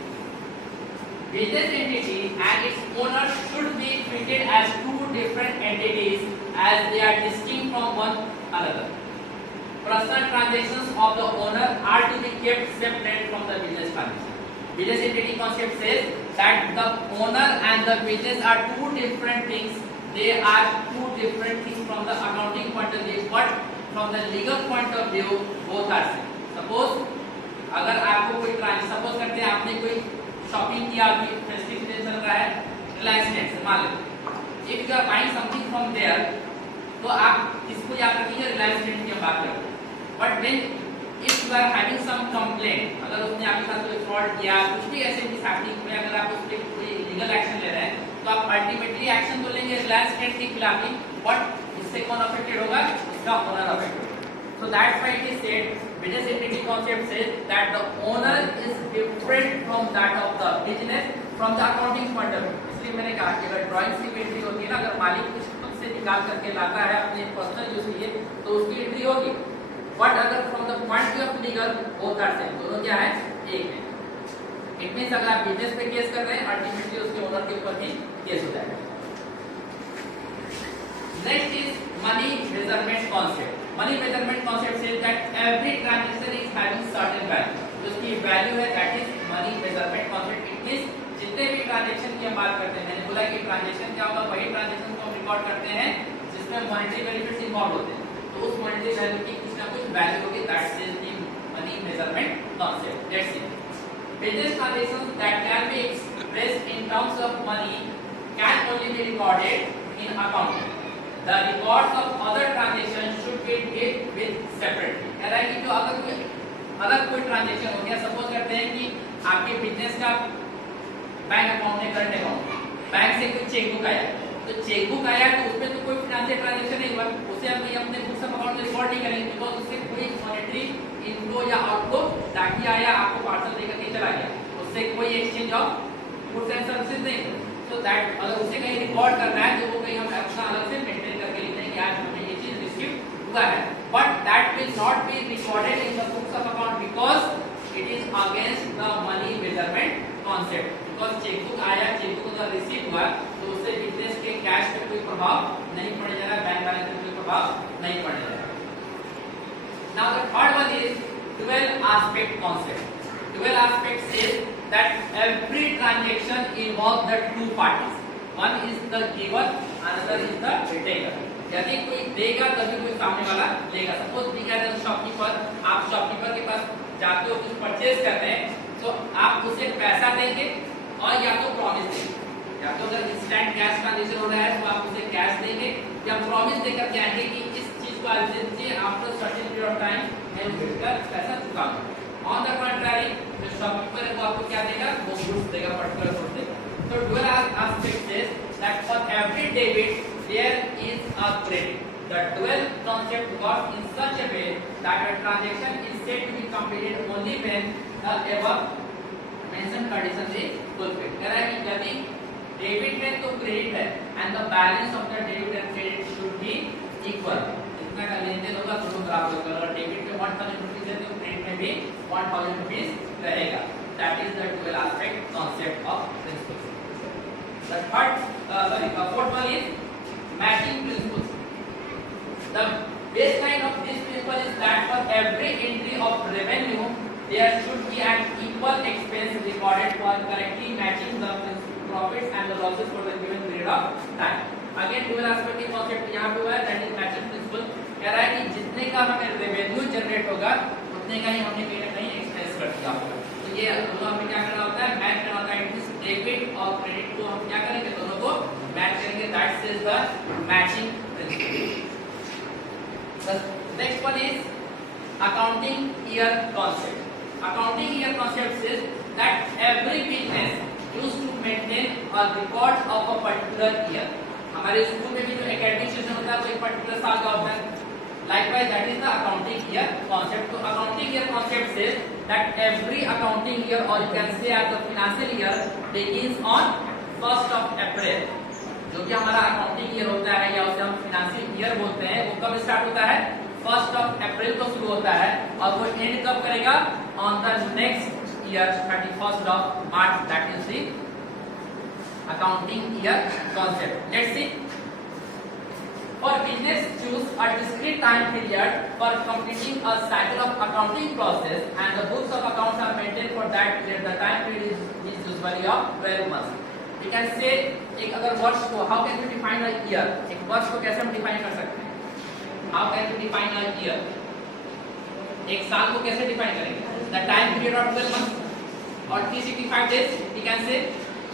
Business entity and its owner should be treated as two different entities as they are distinct from one another. Personal transactions of the owner are to be kept separate from the business transactions. Business entity concept says that the owner and the business are two different things. They are two different things from the accounting point of view, but from the legal point of view, both are same. Suppose अगर आपको कोई transaction, suppose करते हैं आपने कोई शॉपिंग किया, अभी festive season चल रहा है, रिलायंस ट्रेंड्स मान लो, if you are buying something from there, तो आप इसको याद रखिए रिलायंस ट्रेंड्स की बात करते हैं. But when if you are having some complaint, अगर उसने आपके साथ कोई फ्रॉड किया, कुछ भी ऐसे चीज हैपनिंग में अगर आप उस पे कोई लीगल एक्शन ले रहे हैं, तो आप अल्टीमेटली एक्शन तो लेंगे रिलायंस ट्रेंड्स के खिलाफ ही, बट इससे कौन अफेक्टेड होगा? उसका owner affected. So that's why it is said business entity concept says that the owner is different from that of the business from the accounting point of view. इसलिए मैंने कहा कि अगर ड्राइंग्स की एंट्री होती है ना, अगर मालिक कुछ खुद से निकाल करके लाता है अपने पर्सनल यूज के लिए, तो उसकी एंट्री होगी. बट अगर from the point of legal both are same, दोनों क्या है? एक है. इट मींस अगर आप बिजनेस पे केस कर रहे हैं, अल्टीमेटली उसके ओनर के ऊपर ही केस हो जाएगा. Next is money measurement concept. Money measurement concept says that every transaction is having certain value. तो इसकी वैल्यू है that is money measurement concept. It means जितने भी ट्रांजैक्शन की हम बात करते हैं, मैंने बोला कि ट्रांजैक्शन क्या होगा, वही ट्रांजैक्शन को हम रिकॉर्ड करते हैं जिसमें मॉनेटरी बेनिफिट्स इन्वॉल्व होते हैं. तो उस मॉनेटरी वैल्यू की कुछ ना कुछ वैल्यू होगी. That is the money measurement concept. Let's see. Business transactions that can be expressed in terms of money can only be recorded in accounting. The records of other transactions should be dealt with separately. कह रहा है कि जो अगर कोई ट्रांजेक्शन हो गया, सपोज करते हैं कि आपके बिजनेस का बैंक अकाउंट है, करंट अकाउंट, बैंक से कोई चेकबुक आया, तो चेकबुक आया तो उसमें तो कोई फाइनेंशियल ट्रांजेक्शन नहीं हुआ, उसे हम अपने बुक्स ऑफ अकाउंट में रिकॉर्ड नहीं करेंगे, बिकॉज उससे कोई मॉनेटरी इनफ्लो या आउटफ्लो ताकि आया, आपको पार्सल देकर के चला गया, उससे कोई exchange of goods and services नहीं. तो दैट अगर उसे कहीं रिकॉर्ड करना है तो वो कहीं हम अपना अलग से मेंटेन करके लिखते हैं कि आज हमें ये चीज रिसीव हुआ है. But that will not be recorded in the books of account because it is against the money measurement concept. Because chequebook आया, चेकबुक अगर रिसीव हुआ तो उससे बिजनेस के कैश पे कोई प्रभाव नहीं पड़ने जा रहा, बैंक बैलेंस पे कोई प्रभाव नहीं पड़ने जा रहा. Now the third one is dual aspect concept. Dual aspect says that every transaction involves the two parties. One is the giver, another is the taker. यदि कोई देगा तभी कोई सामने वाला लेगा. Suppose we are the shopkeeper, आप shopkeeper के पास जाते हो कुछ परचेज करते हैं, तो आप उसे पैसा देंगे और या तो प्रॉमिस देंगे. या तो अगर इंस्टेंट कैश ट्रांजेक्शन हो रहा है तो आप उसे कैश देंगे या प्रॉमिस देकर के आएंगे कि इस चीज को आज दीजिए, after certain period of time मैं उसका पैसा चुकाऊंगा. On the contrary, जो शॉपकीपर है वो आपको क्या देगा? वो गुड्स देगा, पर्टिकुलर गुड्स देगा. So dual aspect says that for every debit there is a credit. The dual concept works in such a way that a transaction is said to be completed only when the above mentioned condition is fulfilled. कह रहा है कि यदि डेबिट है तो क्रेडिट है and the balance of the debit and credit should be equal. जितना का लेन देन होगा दोनों बराबर होगा. अगर डेबिट में 1000 रुपीस है तो क्रेडिट में भी 1000 रुपीस रहेगा. That is the dual aspect concept of principles. The fourth one is matching principles. The baseline of this principle is that for every entry of revenue there should be an equal expense recorded for correctly matching the profits and the losses for the given period of time. Again dual aspect की कॉन्सेप्ट यहाँ पे हुआ है, that is matching principal. कह रहा है कि जितने का हमें रेवेन्यू जनरेट होगा उतने का ही हमने कहीं ना कहीं एक्सपेंस कर दिया होगा। तो ये दोनों हमें क्या करना होता है, मैच करना होता है। इट इज डेबिट और क्रेडिट को हम क्या करेंगे, दोनों को मैच करेंगे, that is the matching principal. The next one is accounting year concept. Accounting year concept says that every business used to maintain a record of a particular year. हमारे स्कूल में भी जो एकेडमिक सेशन होता है वो एक पर्टिकुलर साल का होता है। Likewise, that is the accounting year concept. So accounting year concept says that every accounting year, or you can say as the financial year, begins on 1st of April. जो कि हमारा अकाउंटिंग ईयर होता है या उसे हम financial year बोलते हैं, वो कब स्टार्ट होता है, 1st of April को शुरू होता है और वो एंड कब करेगा, on the next year 31st of March. That is the accounting year concept. Let's see. For business, choose a discrete time period for completing a cycle of accounting process, and the books of accounts are maintained for that period. The time period is usually of 12 months. We can say, एक अगर वर्ष को, how can we define a year? एक वर्ष को कैसे हम डिफाइन कर सकते हैं? How can we define a year? एक साल को कैसे डिफाइन करेंगे? The time period of 12 months or 365 days. We can say.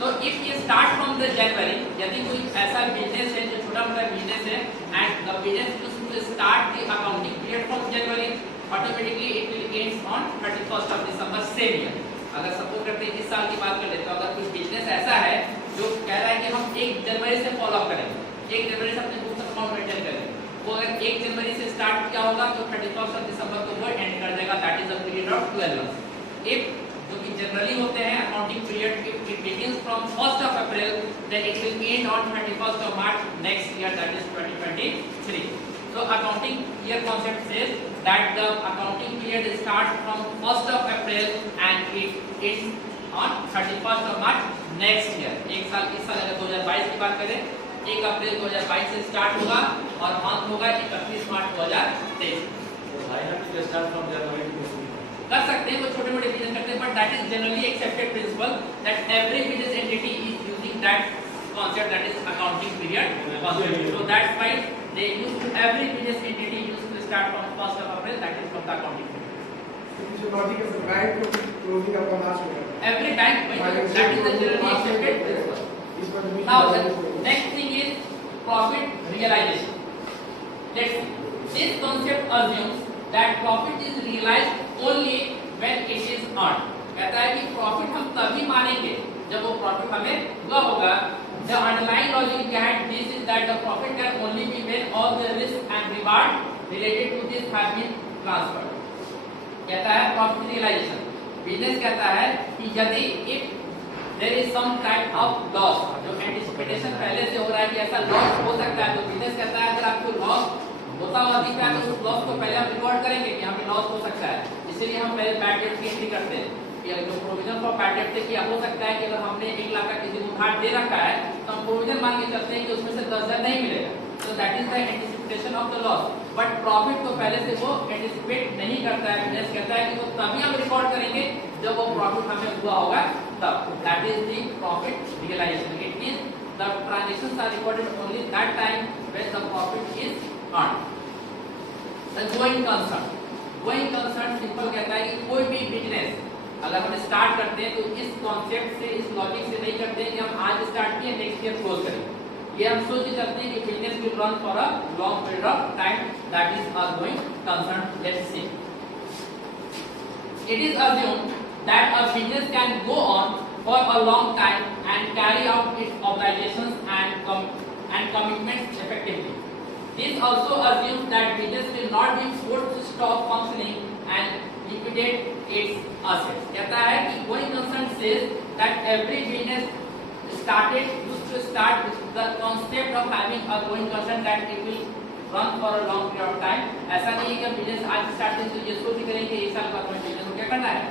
So if you start from the January, यदि कोई ऐसा बिजनेस है जो छोटा मोटा बिजनेस है, and the business will start the accounting period from January, automatically it will ends on 31st of December same year. अगर सपोज करते हैं इस साल की बात कर लेते हैं, अगर कोई बिजनेस ऐसा है जो कह रहा है कि हम 1 जनवरी से फॉलो अप करेंगे, 1 जनवरी से अपने बुक्स अकाउंट मेंटेन करेंगे, वो अगर 1 जनवरी से स्टार्ट किया होगा तो 31st of December को वो एंड कर देगा. That is the period of 12 months. If जो कि जनरली होते हैं accounting period, if it begins from 1st of April, then it will end on 31st of March next year, that is 2023. So accounting year concept says that the accounting period starts from 1st of April and it ends on 31st of March next year. एक साल, इस साल अगर 2022 की बात करें, 1 अप्रैल 2022 से स्टार्ट होगा और अंत होगा 31 मार्च 2023. कर सकते हैं, वो छोटे मोटे बिजनेस करते हैं, but that is generally accepted principal that every business entity is using that concept, that is accounting period concept. So that's why they use every business entity used to start from 1st of April, that is from the accounting period. So logic is the bank closing up on last year. Every bank, that is the generally accepted principle. Now the next thing is profit realization. Let's see. This concept assumes that profit is realized only when it is earned. कहता है कि प्रॉफिट हम तभी मानेंगे जब वो प्रॉफिट हमें हुआ होगा. The underlying logic behind this is that the profit can only be when all the risk and reward related to this have been transferred. कहता है profit realization. Business कहता है कि यदि if there is some type of loss, जो anticipation पहले से हो रहा है कि ऐसा loss हो सकता है, तो business कहता है अगर आपको loss होता हुआ दिख रहा है तो उस loss को पहले हम रिकॉर्ड करेंगे कि हमें loss हो सकता है. इसीलिए हम पहले bad debt की एंट्री करते हैं. जो प्रोविजन फॉर बैड डेट से किया हो सकता है कि अगर हमने 1 लाख का किसी को उधार दे रखा है तो हम प्रोविजन मान के चलते हैं कि उसमें से 10,000 नहीं मिलेगा. तो that is the anticipation of the loss. But profit को पहले से वो एंटिसिपेट नहीं करता है. बिजनेस कहता है कि वो तभी हम रिकॉर्ड करेंगे जब वो प्रॉफिट हमें हुआ होगा तब. That is the profit realisation. It means the transactions are recorded only that time when the profit is earned. The going concern simple कहता है कि कोई भी बिजनेस अगर हम स्टार्ट करते हैं तो इस कॉन्सेप्ट से, इस लॉजिक से नहीं करते हैं कि हम आज स्टार्ट किए नेक्स्ट ईयर क्लोज करेंगे. ये हम सोच के चलते हैं कि business will run for a long period of time. That is our going concern. Let's see. It is assumed that a business can go on for a long time and carry out its obligations and commitments effectively. This also assumes that business will not be forced to stop functioning and liquidate its assets. कहता है कि going concern says that every business used to start with the concept of having a going concern that it will run for a long period of time. ऐसा नहीं है कि बिजनेस आज स्टार्ट करें तो ये सोच करेंगे 1 साल बाद हमें बिजनेस को क्या करना है,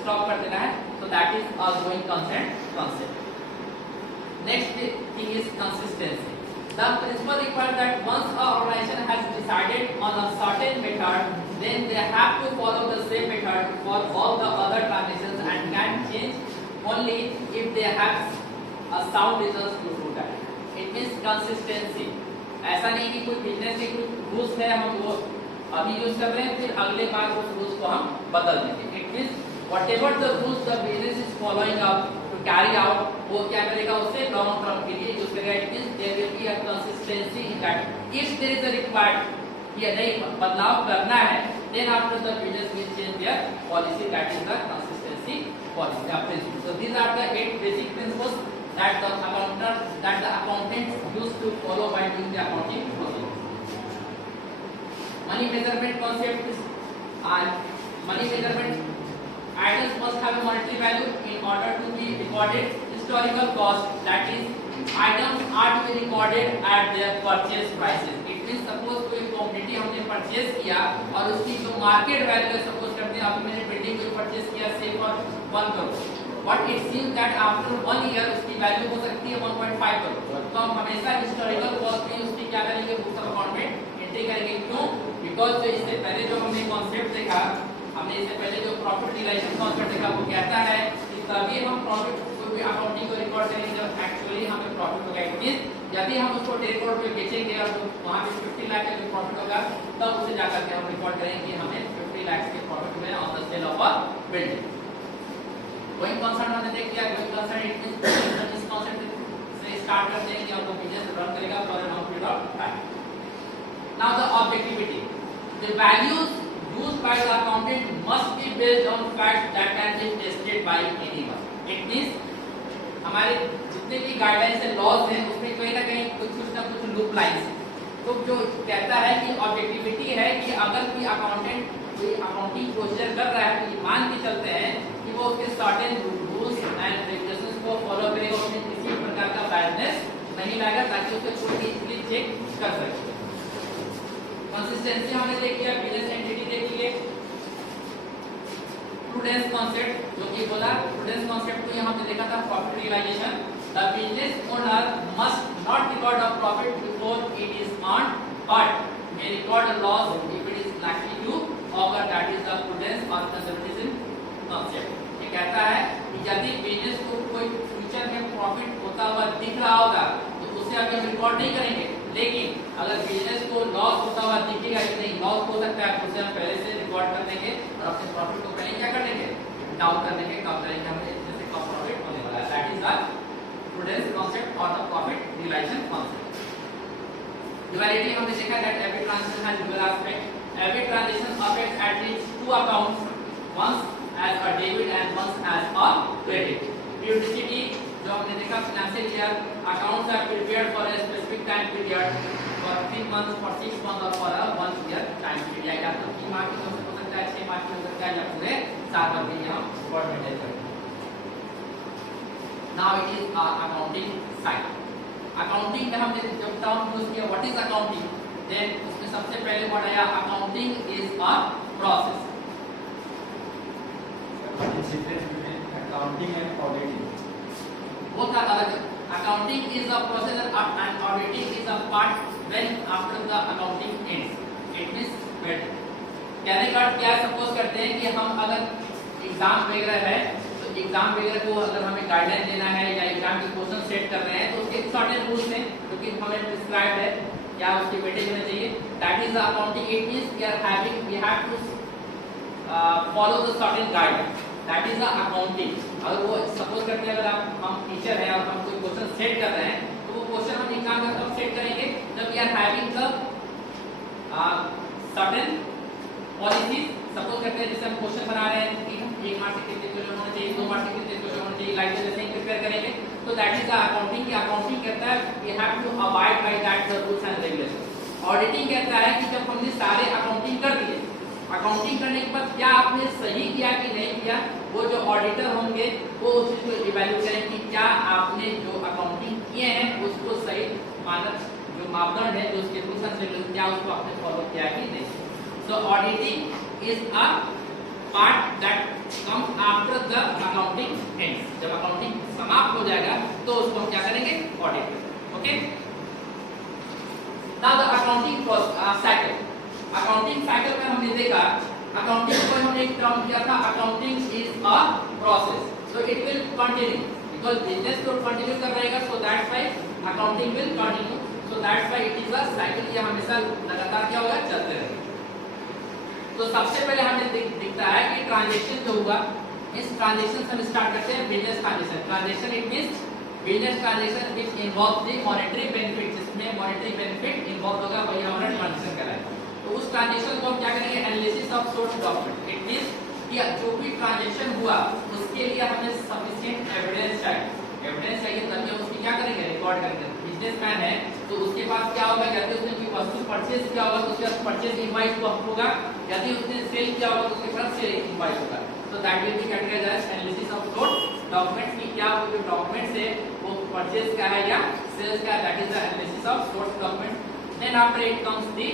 स्टॉप कर देना है. So that is a going concern concept. Next thing is consistency. The principle requires that once an organization has decided on a certain method, then they have to follow the same method for all the other transactions and can change only if they have a sound reasons to do that. It means consistency. ऐसा नहीं कि कोई बिजनेस के कुछ रूल्स है हम वो अभी यूज कर रहे हैं फिर अगले बार उस रूल्स को हम बदल देंगे। It means whatever the rules the business is following up to carry out, वो क्या करेगा उसे लॉन्ग टर्म के लिए यूज करेगा। It means there will be a consistency in that if there is a required ये नहीं बदलाव करना है then after the business will change their policy, that is the consistency policy of principle. So these are the 8 basic principles that the accountants used to follow by doing the accounting procedure. Money measurement concept is money measurement items must have a monetary value in order to be recorded historical cost, that is items are to be recorded at their purchase prices. It means suppose कोई commodity हमने परचेज किया और उसकी जो market value है suppose करते हैं अभी मैंने बिल्डिंग को परचेज किया से फॉर 1 crore but it seems that after 1 ईयर उसकी वैल्यू हो सकती है 1.5 करोड़। तो हम हमेशा हिस्टोरिकल कॉस्ट में उसकी क्या करेंगे बुक्स ऑफ अकाउंट में एंट्री करेंगे। क्यों? बिकॉज जो इससे पहले जो हमने कॉन्सेप्ट देखा हमने इससे पहले जो प्रॉफिट रियलाइजेशन कॉन्सेप्ट देखा वो कहता है कि तभी हम प्रॉफिट को भी अकाउंटिंग को रिकॉर्ड करेंगे जब एक्चुअली हमें प्रॉफिट होगा। इट मींस यदि हम उसको 1.5 करोड़ पे बेचेंगे और वहां पे 50 लाख का जो प्रॉफिट होगा तब उसे जाकर के हम रिकॉर्ड करेंगे कि हमें 50 लाख के प्रॉफिट हुए on the sale of a building. Going concern हमने देख लिया। गोइंग कंसर्न इट मींस इस कांसेप्ट से स्टार्ट करते हैं कि हम वो बिजनेस रन करेगा for a long period of time. Now the objectivity the values used by the accountant must be based on facts that can be tested by anyone. It means हमारे जितने भी गाइडलाइंस है लॉज हैं उसमें कहीं ना कहीं कुछ ना कुछ लूप लाइंस तो जो कहता है कि ऑब्जेक्टिविटी है कि अगर कोई अकाउंटेंट कोई अकाउंटिंग प्रोसीजर कर रहा है तो ये मान के चलते हैं कि वो उसके सर्टेन रूल्स एंड रेगुलेशंस को फॉलो करेगा उसमें किसी प्रकार का बायसनेस नहीं लाएगा ताकि उसे कोई इजीली चेक कर सके। कंसिस्टेंसी हमने देख लिया। बिजनेस एंटिटी देख लिए। प्रूडेंस कॉन्सेप्ट जो कि बोला प्रूडेंस कॉन्सेप्ट को यहाँ पे देखा था profit realisation. The business owner must not record a profit before it is earned but may record a loss if it is likely to occur, that is the prudence or conservatism concept। ये कहता है कि यदि बिजनेस को कोई फ्यूचर में प्रॉफिट होता हुआ दिख रहा होगा तो उसे अभी हम रिकॉर्ड नहीं करेंगे, लेकिन अगर बिजनेस को लॉस होता हुआ दिखेगा कि नहीं लॉस हो सकता है तो उसे हम पहले से रिकॉर्ड कर देंगे और अपने प्रॉफिट को पहले क्या कर देंगे डाउन कर देंगे, कम करेंगे हमें इससे कम प्रॉफिट होने वाला है। That is the prudence concept और the profit realization concept. Duality हमने देखा that every transaction has dual aspect. Every transaction affects at least 2 accounts, once as a debit and once as a credit. Periodicity जो हमने देखा financial year accounts are prepared for a specific time period for 3 months, for 6 months और फॉर अ 1 year time period. या तो 3 माह के हो सकता है, 6 माह के हो सकता है या पूरे 7 माह के हम रिकॉर्ड मेंटेन करते हैं। Now it is accounting cycle. Accounting में हमने जब टर्म यूज किया व्हाट इज अकाउंटिंग, देन उसमें सबसे पहले वर्ड आया accounting is a process. Accounting and auditing. Both are अलग। Accounting is a process and auditing is a part when after the accounting ends. It means when कहने का क्या सपोज करते हैं कि हम अगर एग्जाम वगैरह है तो एग्जाम वगैरह को अगर हमें गाइडलाइन देना है या एग्जाम के क्वेश्चन सेट कर रहे हैं तो उसके सर्टेन रूल्स हैं जो कि हमें प्रिस्क्राइब्ड है क्या उसके वेटेज होने चाहिए। That is the accounting. It means we have to follow the certain guideline, that is the accounting. अगर वो सपोज करते हैं अगर हम टीचर हैं और हम कोई क्वेश्चन सेट कर रहे हैं तो वो क्वेश्चन हम एग्जाम में कब सेट करेंगे जब we are having the certain policies. Suppose करते हैं जैसे हम क्वेश्चन बना रहे हैं कि 1 मार्क्स से कितने क्वेश्चन होने चाहिए, 2 मार्क्स से कितने क्वेश्चन होने चाहिए, लाइक जैसे ही प्रिपेयर करेंगे तो दैट इज द अकाउंटिंग। की अकाउंटिंग कहता है we have to abide by that the rules and regulations. Auditing कहता है कि जब हमने सारे अकाउंटिंग कर दिए, अकाउंटिंग करने के बाद क्या आपने सही किया कि नहीं किया, वो जो ऑडिटर होंगे वो उस चीज को इवैल्यूएट करें कि क्या आपने जो अकाउंटिंग किए हैं उसको सही मानक जो मापदंड है जो उसके रूल्स एंड रेगुलेशंस क्या उसको आपने फॉलो किया कि नहीं। So auditing is a part that comes after the accounting ends. जब अकाउंटिंग समाप्त हो जाएगा तो उसको हम क्या करेंगे ऑडिट करेंगे। Okay, now the accounting cycle. Accounting cycle में हमने देखा अकाउंटिंग को हमने एक टर्म किया था accounting is a process, so it will continue. because business तो continue कर रहेगा, so that's why accounting will continue, so that's why it is a cycle, ये हमेशा लगातार क्या होगा, चलते रहेगा। तो सबसे पहले हमें दिखता है कि ट्रांजेक्शन जो हुआ, इस ट्रांजेक्शन से हम स्टार्ट करते हैं business transaction. Transaction it means business transaction which involve the monetary benefit, जिसमें मॉनेटरी बेनिफिट इन्वॉल्व होगा, वही हमारा ट्रांजेक्शन कहलाएगा। तो उस ट्रांजेक्शन को हम क्या करेंगे, analysis of source document. It means कि जो भी ट्रांजेक्शन हुआ उसके लिए हमें सफिशिएंट एविडेंस चाहिए, एविडेंस चाहिए तभी हम उसकी क्या करेंगे, रिकॉर्ड करेंगे। बिजनेसमैन है तो उसके पास क्या होगा, यदि उसने कोई वस्तु परचेज किया होगा तो उसके पास परचेज इनवॉइस होगा, यदि उसने सेल किया होगा तो उसके पास सेल इनवॉइस होगा। तो that will be categorised as analysis of source documents, की क्या वो जो डॉक्यूमेंट्स है वो परचेज का है या सेल्स का है, that is the analysis of source document. Then after it comes the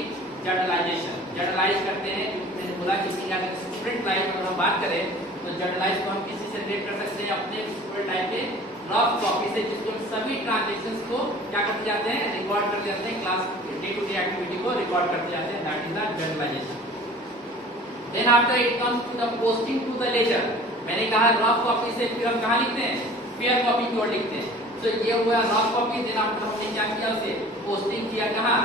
journalisation. Journalise करते हैं, मैंने बोला कि अगर स्टूडेंट लाइफ में हम बात करें तो जर्नलाइज को हम किसी से रिलेट कर सकते हैं, अपने स्टूडेंट लाइफ के रफ कॉपी से, जिसको सभी ट्रांजैक्शंस को क्या करते जाते हैं, रिकॉर्ड करते जाते हैं, class day to day activity को रिकॉर्ड करते जाते हैं, that is the journalisation. Then after it comes to the posting to the ledger. मैंने कहा रफ कॉपी से फिर हम कहां लिखते हैं, फेयर कॉपी की ओर लिखते हैं। तो ये हुआ रफ कॉपी। देन आफ्टर हमने क्या किया, उसे पोस्टिंग किया कहां,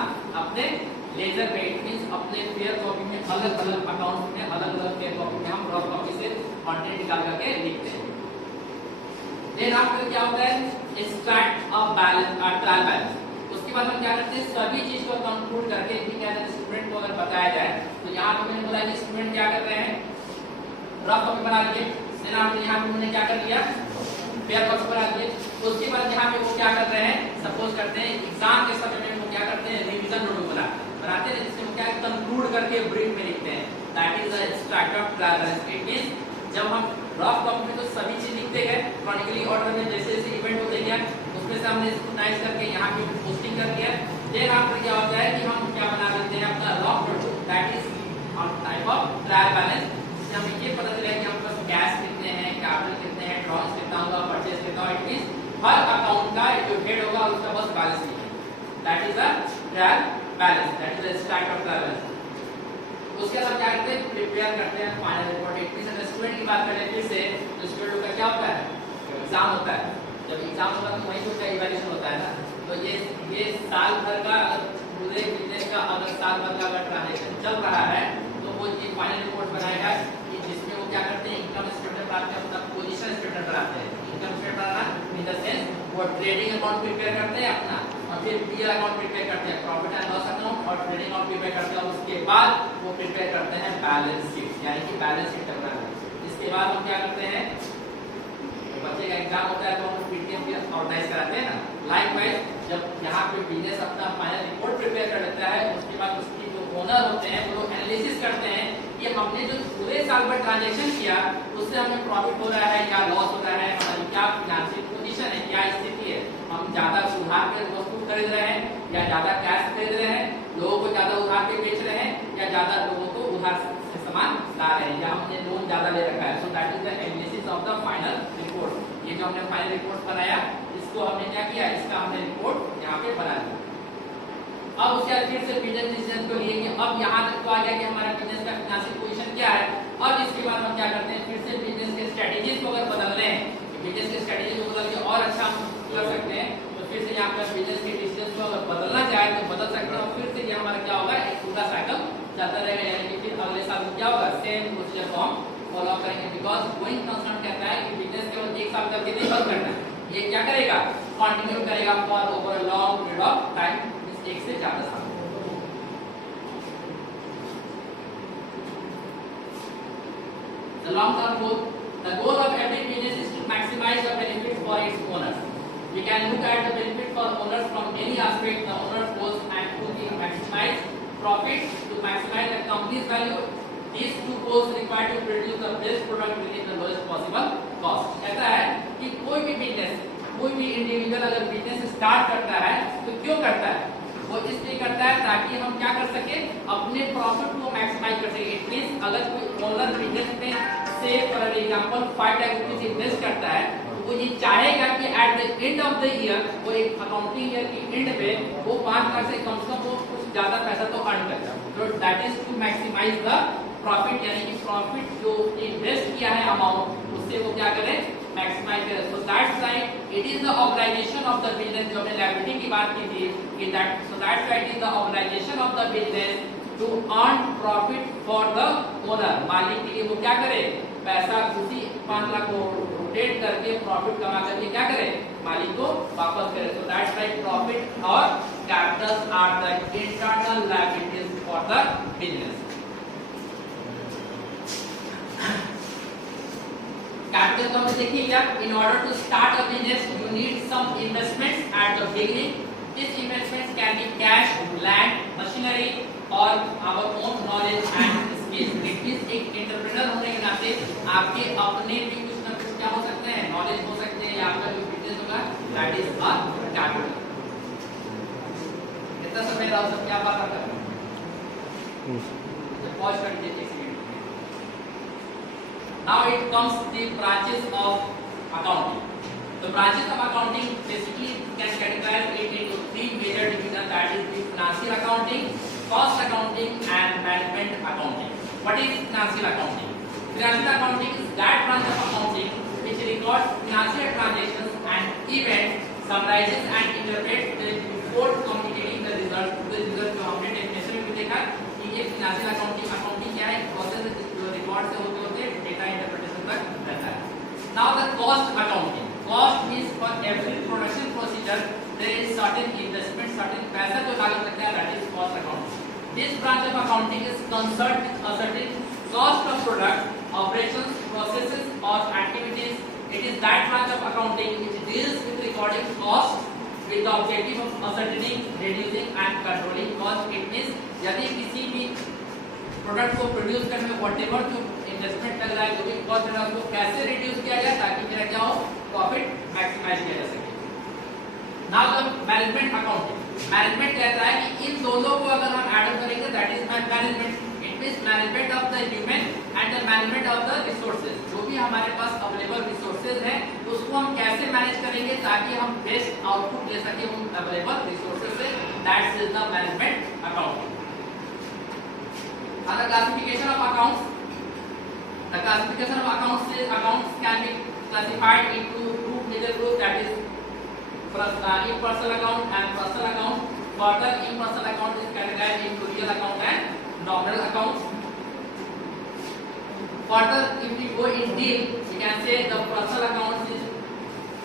अपने लेजर पे। इट मींस अपने फेयर कॉपी में अलग अलग अकाउंट में अलग अलग फेयर कॉपी में हम रफ कॉपी से कंटेंट निकाल करके लिखते हैं। देन आफ्टर क्या होता है, extract of balance, trial balance. उसके बाद हम क्या करते हैं, सभी चीज को कंक्लूड करके क्या है, स्टूडेंट को अगर बताया जाए तो यहाँ पे मैंने बोला कि स्टूडेंट क्या कर रहे हैं, रफ कॉपी बना लिए। देन आफ्टर यहाँ पे मैंने क्या कर लिया, फेयर कॉपी बना लिए। उसके बाद यहाँ पे वो क्या कर रहे हैं, सपोज करते हैं एग्जाम के समय में वो क्या करते हैं, रिवीजन नोट बनाते हैं, जिससे वो क्या कंक्लूड करके ब्रीफ में लिखते हैं, that is the extract of trial balance. It means जब हम रफ कॉपी में तो सभी चीज लिखते गए क्रॉनिकली ऑर्डर में, जैसे जैसे इवेंट होते गया उसमें से हमने स्क्रूटाइज करके यहाँ पे पोस्टिंग कर दिया। देन आफ्टर क्या होता है कि हम क्या बना लेते हैं, अपना rough note, that is on type of trial balance, जिससे हमें ये पता चलेगा कि हम पास कैश कितने हैं, कैपिटल कितने हैं, ड्रॉज कितना होगा, परचेज कितना होगा। इट मींस हर अकाउंट का जो हेड होगा उसका बस बैलेंस लिखना, that is the trial balance, that is the extract of trial balance. उसके बाद क्या करते हैं, प्रिपेयर करते हैं फाइनल रिपोर्ट। इट मींस अगर स्टूडेंट की बात करें फिर से, तो स्टूडेंट का क्या होता है, एग्जाम होता है। जब एग्जाम होगा तो वहीं तो इवैल्यूएशन होता है ना। तो ये साल भर का पूरे बिजनेस का अगर साल भर का अगर ट्रांजैक्शन चल रहा है तो वो ये फाइनल रिपोर्ट बनाएगा कि जिसमें वो क्या करते हैं, इनकम स्टेटमेंट बनाते हैं, मतलब पोजीशन स्टेटमेंट बनाते हैं। Income statement banana in the sense वो ट्रेडिंग अकाउंट प्रिपेयर करते हैं अपना, और फिर पीएल अकाउंट प्रिपेयर करते हैं, प्रॉफिट एंड लॉस अकाउंट और ट्रेडिंग अकाउंट प्रिपेयर करते हैं। उसके बाद वो प्रिपेयर करते हैं बैलेंस शीट, यानी कि बैलेंस शीट बनाना। इसके बाद हम क्या करते हैं, बच्चे का एग्जाम होता है तो हम पीटीएम भी ऑर्गेनाइज कराते हैं ना। लाइकवाइज जब यहाँ पे बिजनेस अपना फाइनल रिपोर्ट प्रिपेयर कर लेता है, उसके बाद उसकी जो ओनर होते हैं वो एनालिसिस करते हैं कि हमने जो पूरे साल भर ट्रांजैक्शन किया उससे हमें प्रॉफिट हो रहा है या लॉस हो रहा है, हमारी क्या फाइनेंशियल पोजीशन है, क्या स्थिति है, हम ज्यादा उधार पे वस्तु खरीद रहे हैं या ज्यादा कैश खरीद रहे हैं, लोगों को ज्यादा उधार पे बेच रहे हैं या ज्यादा लोगों को उधार से सामान ला रहे हैं, या हमने लोन ज्यादा ले रखा है। So that is the analysis of the final report. ये जो हमने फाइनल रिपोर्ट बनाया इसको हमने क्या किया, इसका हमने रिपोर्ट यहाँ पे बना दिया। अब उसके बाद फिर से बिजनेस डिसीजन को लिए कि अब यहाँ तक तो आ गया कि हमारा बिजनेस का फाइनेंशियल पोजीशन क्या है। और इसके बाद हम क्या करते हैं, फिर से बिजनेस के स्ट्रेटेजीज को अगर बदलने हैं, बिजनेस के स्ट्रेटेजी को बदल के और अच्छा हम कर सकते हैं, तो फिर से यहाँ पर बिजनेस के डिसीजन को अगर बदलना चाहे तो बदल सकते हैं। और फिर से ये हमारा क्या होगा, एक पूरा साइकिल चलता रहेगा, यानी कि फिर अगले साल में क्या होगा, सेम प्रोसीजर को हम फॉलो करेंगे। बिकॉज गोइंग कंसर्न कहता है कि बिजनेस केवल एक साल करके नहीं बंद करना है, ये क्या करेगा, कंटिन्यू करेगा for over a long period of time, एक से ज्यादा साल। The long-term goal. The goal of every business is to maximize the benefit for its owners. We can look at the benefit for owners from many aspects. The owner's goals and to maximize profit, to maximize the company's value. These two goals require to produce the best product within the lowest possible cost. कहता है कि कोई भी बिजनेस, कोई भी इंडिविजुअल अगर business start करता है तो क्यों करता है, वो इसलिए करता है ताकि हम क्या कर सके, अपने प्रॉफिट को मैक्सिमाइज कर सके। इट मींस अगर कोई ओनर बिजनेस में से for example 5 lakh rupees invest करता है तो वो ये चाहेगा कि eight the end of the year, वो एक अकाउंटिंग ईयर की एंड पे वो 5 लाख से कम से कम वो कुछ ज्यादा पैसा तो अर्न करे। तो that is to maximise the profit, यानी कि प्रॉफिट जो इन्वेस्ट किया है अमाउंट उससे वो क्या करे, मैक्सिमाइज करे. So that's why it is the organization of the business. जो हमने liability की बात की थी कि that so that's why it is the organization of the business to earn profit for the owner. मालिक के लिए वो क्या करे, पैसा उसी 5 लाख को रोटेट करके प्रॉफिट कमा करके क्या करे, मालिक को वापस करे. So that's why profit और capitals are the internal liabilities for the business. Capital को हमने देखिए क्या, in order to start a business you need some investments at the beginning. This investments can be cash, land, machinery और our own knowledge and skills. It means एक entrepreneur होने के नाते आपके अपने भी कुछ ना कुछ क्या हो सकते हैं, नॉलेज हो सकते हैं, या आपका जो बिजनेस होगा दैट इज अ कैपिटल. इतना समय रहा सब क्या बात कर रहे हैं, तो पॉज कर दीजिए. Now it comes the branches of accounting. The branches of accounting basically can categorize it into 3 major divisions, that is the financial accounting, cost accounting and management accounting. What is financial accounting? Financial accounting is that branch of accounting which records financial transactions and events, summarizes and interprets the report communicating the results. The results जो हमने डेफिनेशन में देखा कि ये financial accounting क्या है, प्रोसेस जो रिकॉर्ड से होते डेटा इंटरप्रिटेशन तक रहता है. Now the cost accounting. Cost means for every production procedure there is certain investment, certain पैसा जो लागत लगता है, that is cost accounting. This branch of accounting is concerned with a certain cost of product, operations, processes or activities. It is that branch of accounting which deals with recording cost with the objective of ascertaining, reducing and controlling cost. It means यदि किसी भी प्रोडक्ट को प्रोड्यूस करने में व्हाटएवर जो इन्वेस्टमेंट लग रहा है, जो भी कॉस्ट है, उसको कैसे रिड्यूस किया जाए ताकि मेरा क्या हो, प्रॉफिट मैक्सिमाइज किया जा सके. Now the management accounting. Management कहता है कि इन दोनों को अगर हम ऐड करेंगे that is my management. It means management of the human and the management of the resources. जो भी हमारे पास अवेलेबल रिसोर्सेज हैं उसको हम कैसे मैनेज करेंगे ताकि हम बेस्ट आउटपुट ले सके उन अवेलेबल रिसोर्सेज से. That's is the management accounting. The classification of accounts. The classification of accounts is accounts can be classified into two major groups, that is impersonal account and personal account. Further, impersonal account is categorized into real account and nominal accounts. Further, if we go in deep, we can say the personal accounts is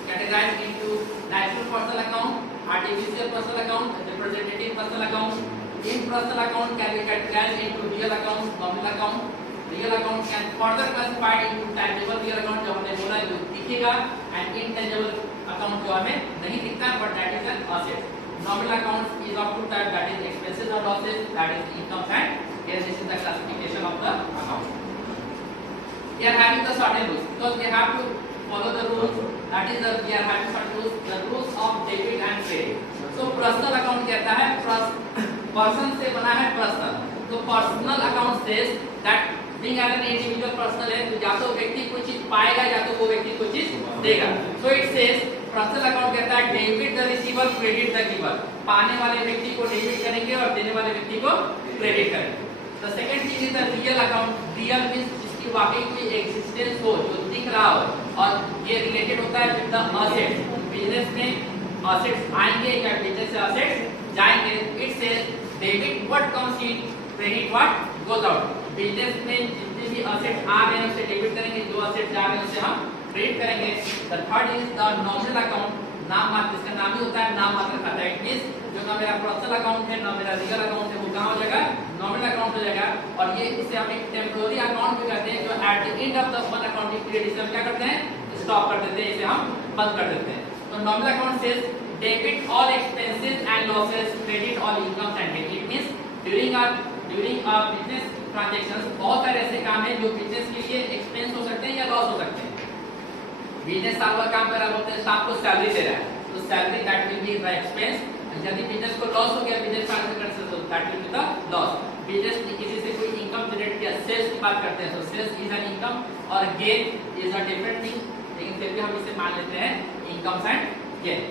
categorized into natural personal account, artificial personal account, representative personal account. Impersonal account can be categorized into real account, nominal account. Real account can further classified into tangible real account जो हमने बोला जो दिखेगा, and intangible account जो हमें नहीं दिखता but that is an asset. Nominal account is of two types, that is expenses or losses, that is income and here this is the classification of the account. We are having the certain rules because we have to follow the rules, that is the we are having certain rules, the rules of debit and credit. So personal account कहता है पर्सन से बना है personal. तो personal account says that being as an individual personal है तो या तो व्यक्ति कोई चीज पाएगा या तो वो व्यक्ति कोई चीज देगा. So it says personal account कहता है debit the receiver, credit the giver. पाने वाले व्यक्ति को डेबिट करेंगे और देने वाले व्यक्ति को क्रेडिट करेंगे. The second thing is the real account. Real means जिसकी वाकई कोई एग्जिस्टेंस हो, जो दिख रहा हो, और ये रिलेटेड होता है विद द असेट्स. बिजनेस में असेट्स आएंगे या बिजनेस से असेट्स जाएंगे. It says debit what comes in, credit what goes out. Business में जितने भी असेट आ रहे हैं उसे डेबिट करेंगे, जो असेट जा रहे हैं उसे हम क्रेडिट करेंगे. The third is the nominal account. नाम मात्र, इसका नाम ही होता है नाम मात्र खाता है. इट मींस जो ना मेरा पर्सनल अकाउंट है ना मेरा रियल अकाउंट है वो कहां हो जाएगा, नॉमिनल अकाउंट हो जाएगा. और ये इसे हम एक टेम्पररी अकाउंट भी कहते हैं जो eight the end of the one accounting period इसे हम क्या करते हैं, स्टॉप कर देते हैं, इसे हम बंद कर देते हैं. तो nominal account says debit all expenses and losses, credit all incomes and debt. It means during our business transactions बहुत सारे ऐसे काम हैं जो बिजनेस के लिए एक्सपेंस हो सकते हैं या लॉस हो सकते हैं. बिजनेस साल भर काम कर रहा होता है, स्टाफ को सैलरी दे रहा है, तो salary that will be the expense. यदि बिजनेस को लॉस हो गया, बिजनेस ट्रांसफर तो that will be the loss. Business ने किसी से कोई इनकम जनरेट किया, सेल्स की बात करते हैं, तो सेल्स इज एन इनकम और gain is a different thing, लेकिन फिर भी हम इसे मान लेते हैं incomes and gain.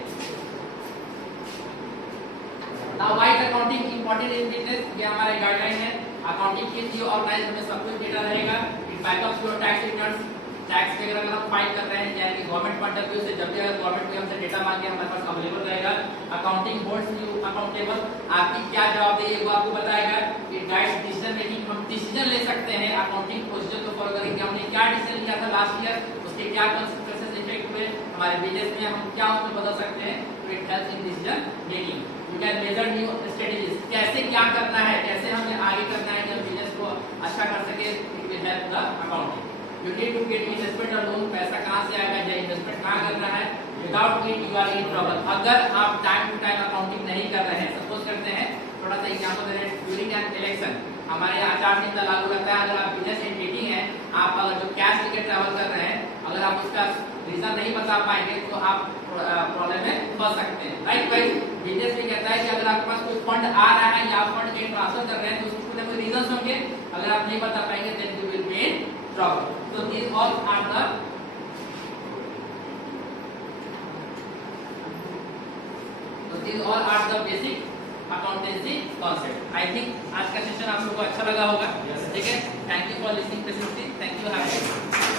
Now why is accounting important in business? ये हमारा गाइडलाइन है. अकाउंटिंग के लिए ऑर्गेनाइज में सब कुछ डेटा रहेगा. It backups your tax returns. Tax वगैरह अगर हम फाइल कर रहे हैं यानी कि गवर्नमेंट पॉइंट ऑफ व्यू से, जब भी अगर गवर्नमेंट कोई हमसे डेटा मांगे हमारे पास अवेलेबल रहेगा। अकाउंटिंग होल्ड्स यू अकाउंटेबल, आपकी क्या जवाबदेही है वो आपको बताएगा। इट गाइड्स डिसीजन मेकिंग, हम डिसीजन ले सकते हैं अकाउंटिंग प्रोसीजर को फॉलो करके। हमने क्या डिसीजन लिया था लास्ट ईयर, उसके क्या कॉन्सिक्वेंसेस इफेक्ट हुए हमारे बिजनेस में, हम क्या उसमें बदल सकते हैं। तो it helps in decision making. You can measure new strategies, कैसे क्या करना है, कैसे हमें आगे करना है जब बिजनेस को अच्छा कर सके। It will help the accounting. You need to get investment or loan, पैसा कहाँ से आएगा या इन्वेस्टमेंट कहाँ करना है। Without it you are in trouble। अगर आप टाइम टू टाइम अकाउंटिंग नहीं कर रहे हैं, सपोज करते हैं थोड़ा सा एग्जांपल दे रहे हैं, ड्यूरिंग एन इलेक्शन हमारे यहाँ आचार संहिता लागू रहता है। अगर आप बिजनेस एंटिटी हैं, आप अगर जो कैश लेकर ट्रैवल कर रहे हैं, अगर आप उसका रीजन नहीं बता पाएंगे तो आप प्रॉब्लम में फंस सकते हैं। राइट भाई, बिजनेस भी कहता है कि अगर आपके पास कोई फंड आ रहा है या आप फंड कहीं ट्रांसफर कर रहे हैं तो उसके कोई रीजन होंगे, अगर आप नहीं बता पाएंगे then you will be in trouble। So these all are the basic accountancy concept। I think आज का सेशन आप लोगों को अच्छा लगा होगा। ठीक है, thank you for listening patiently, thank you.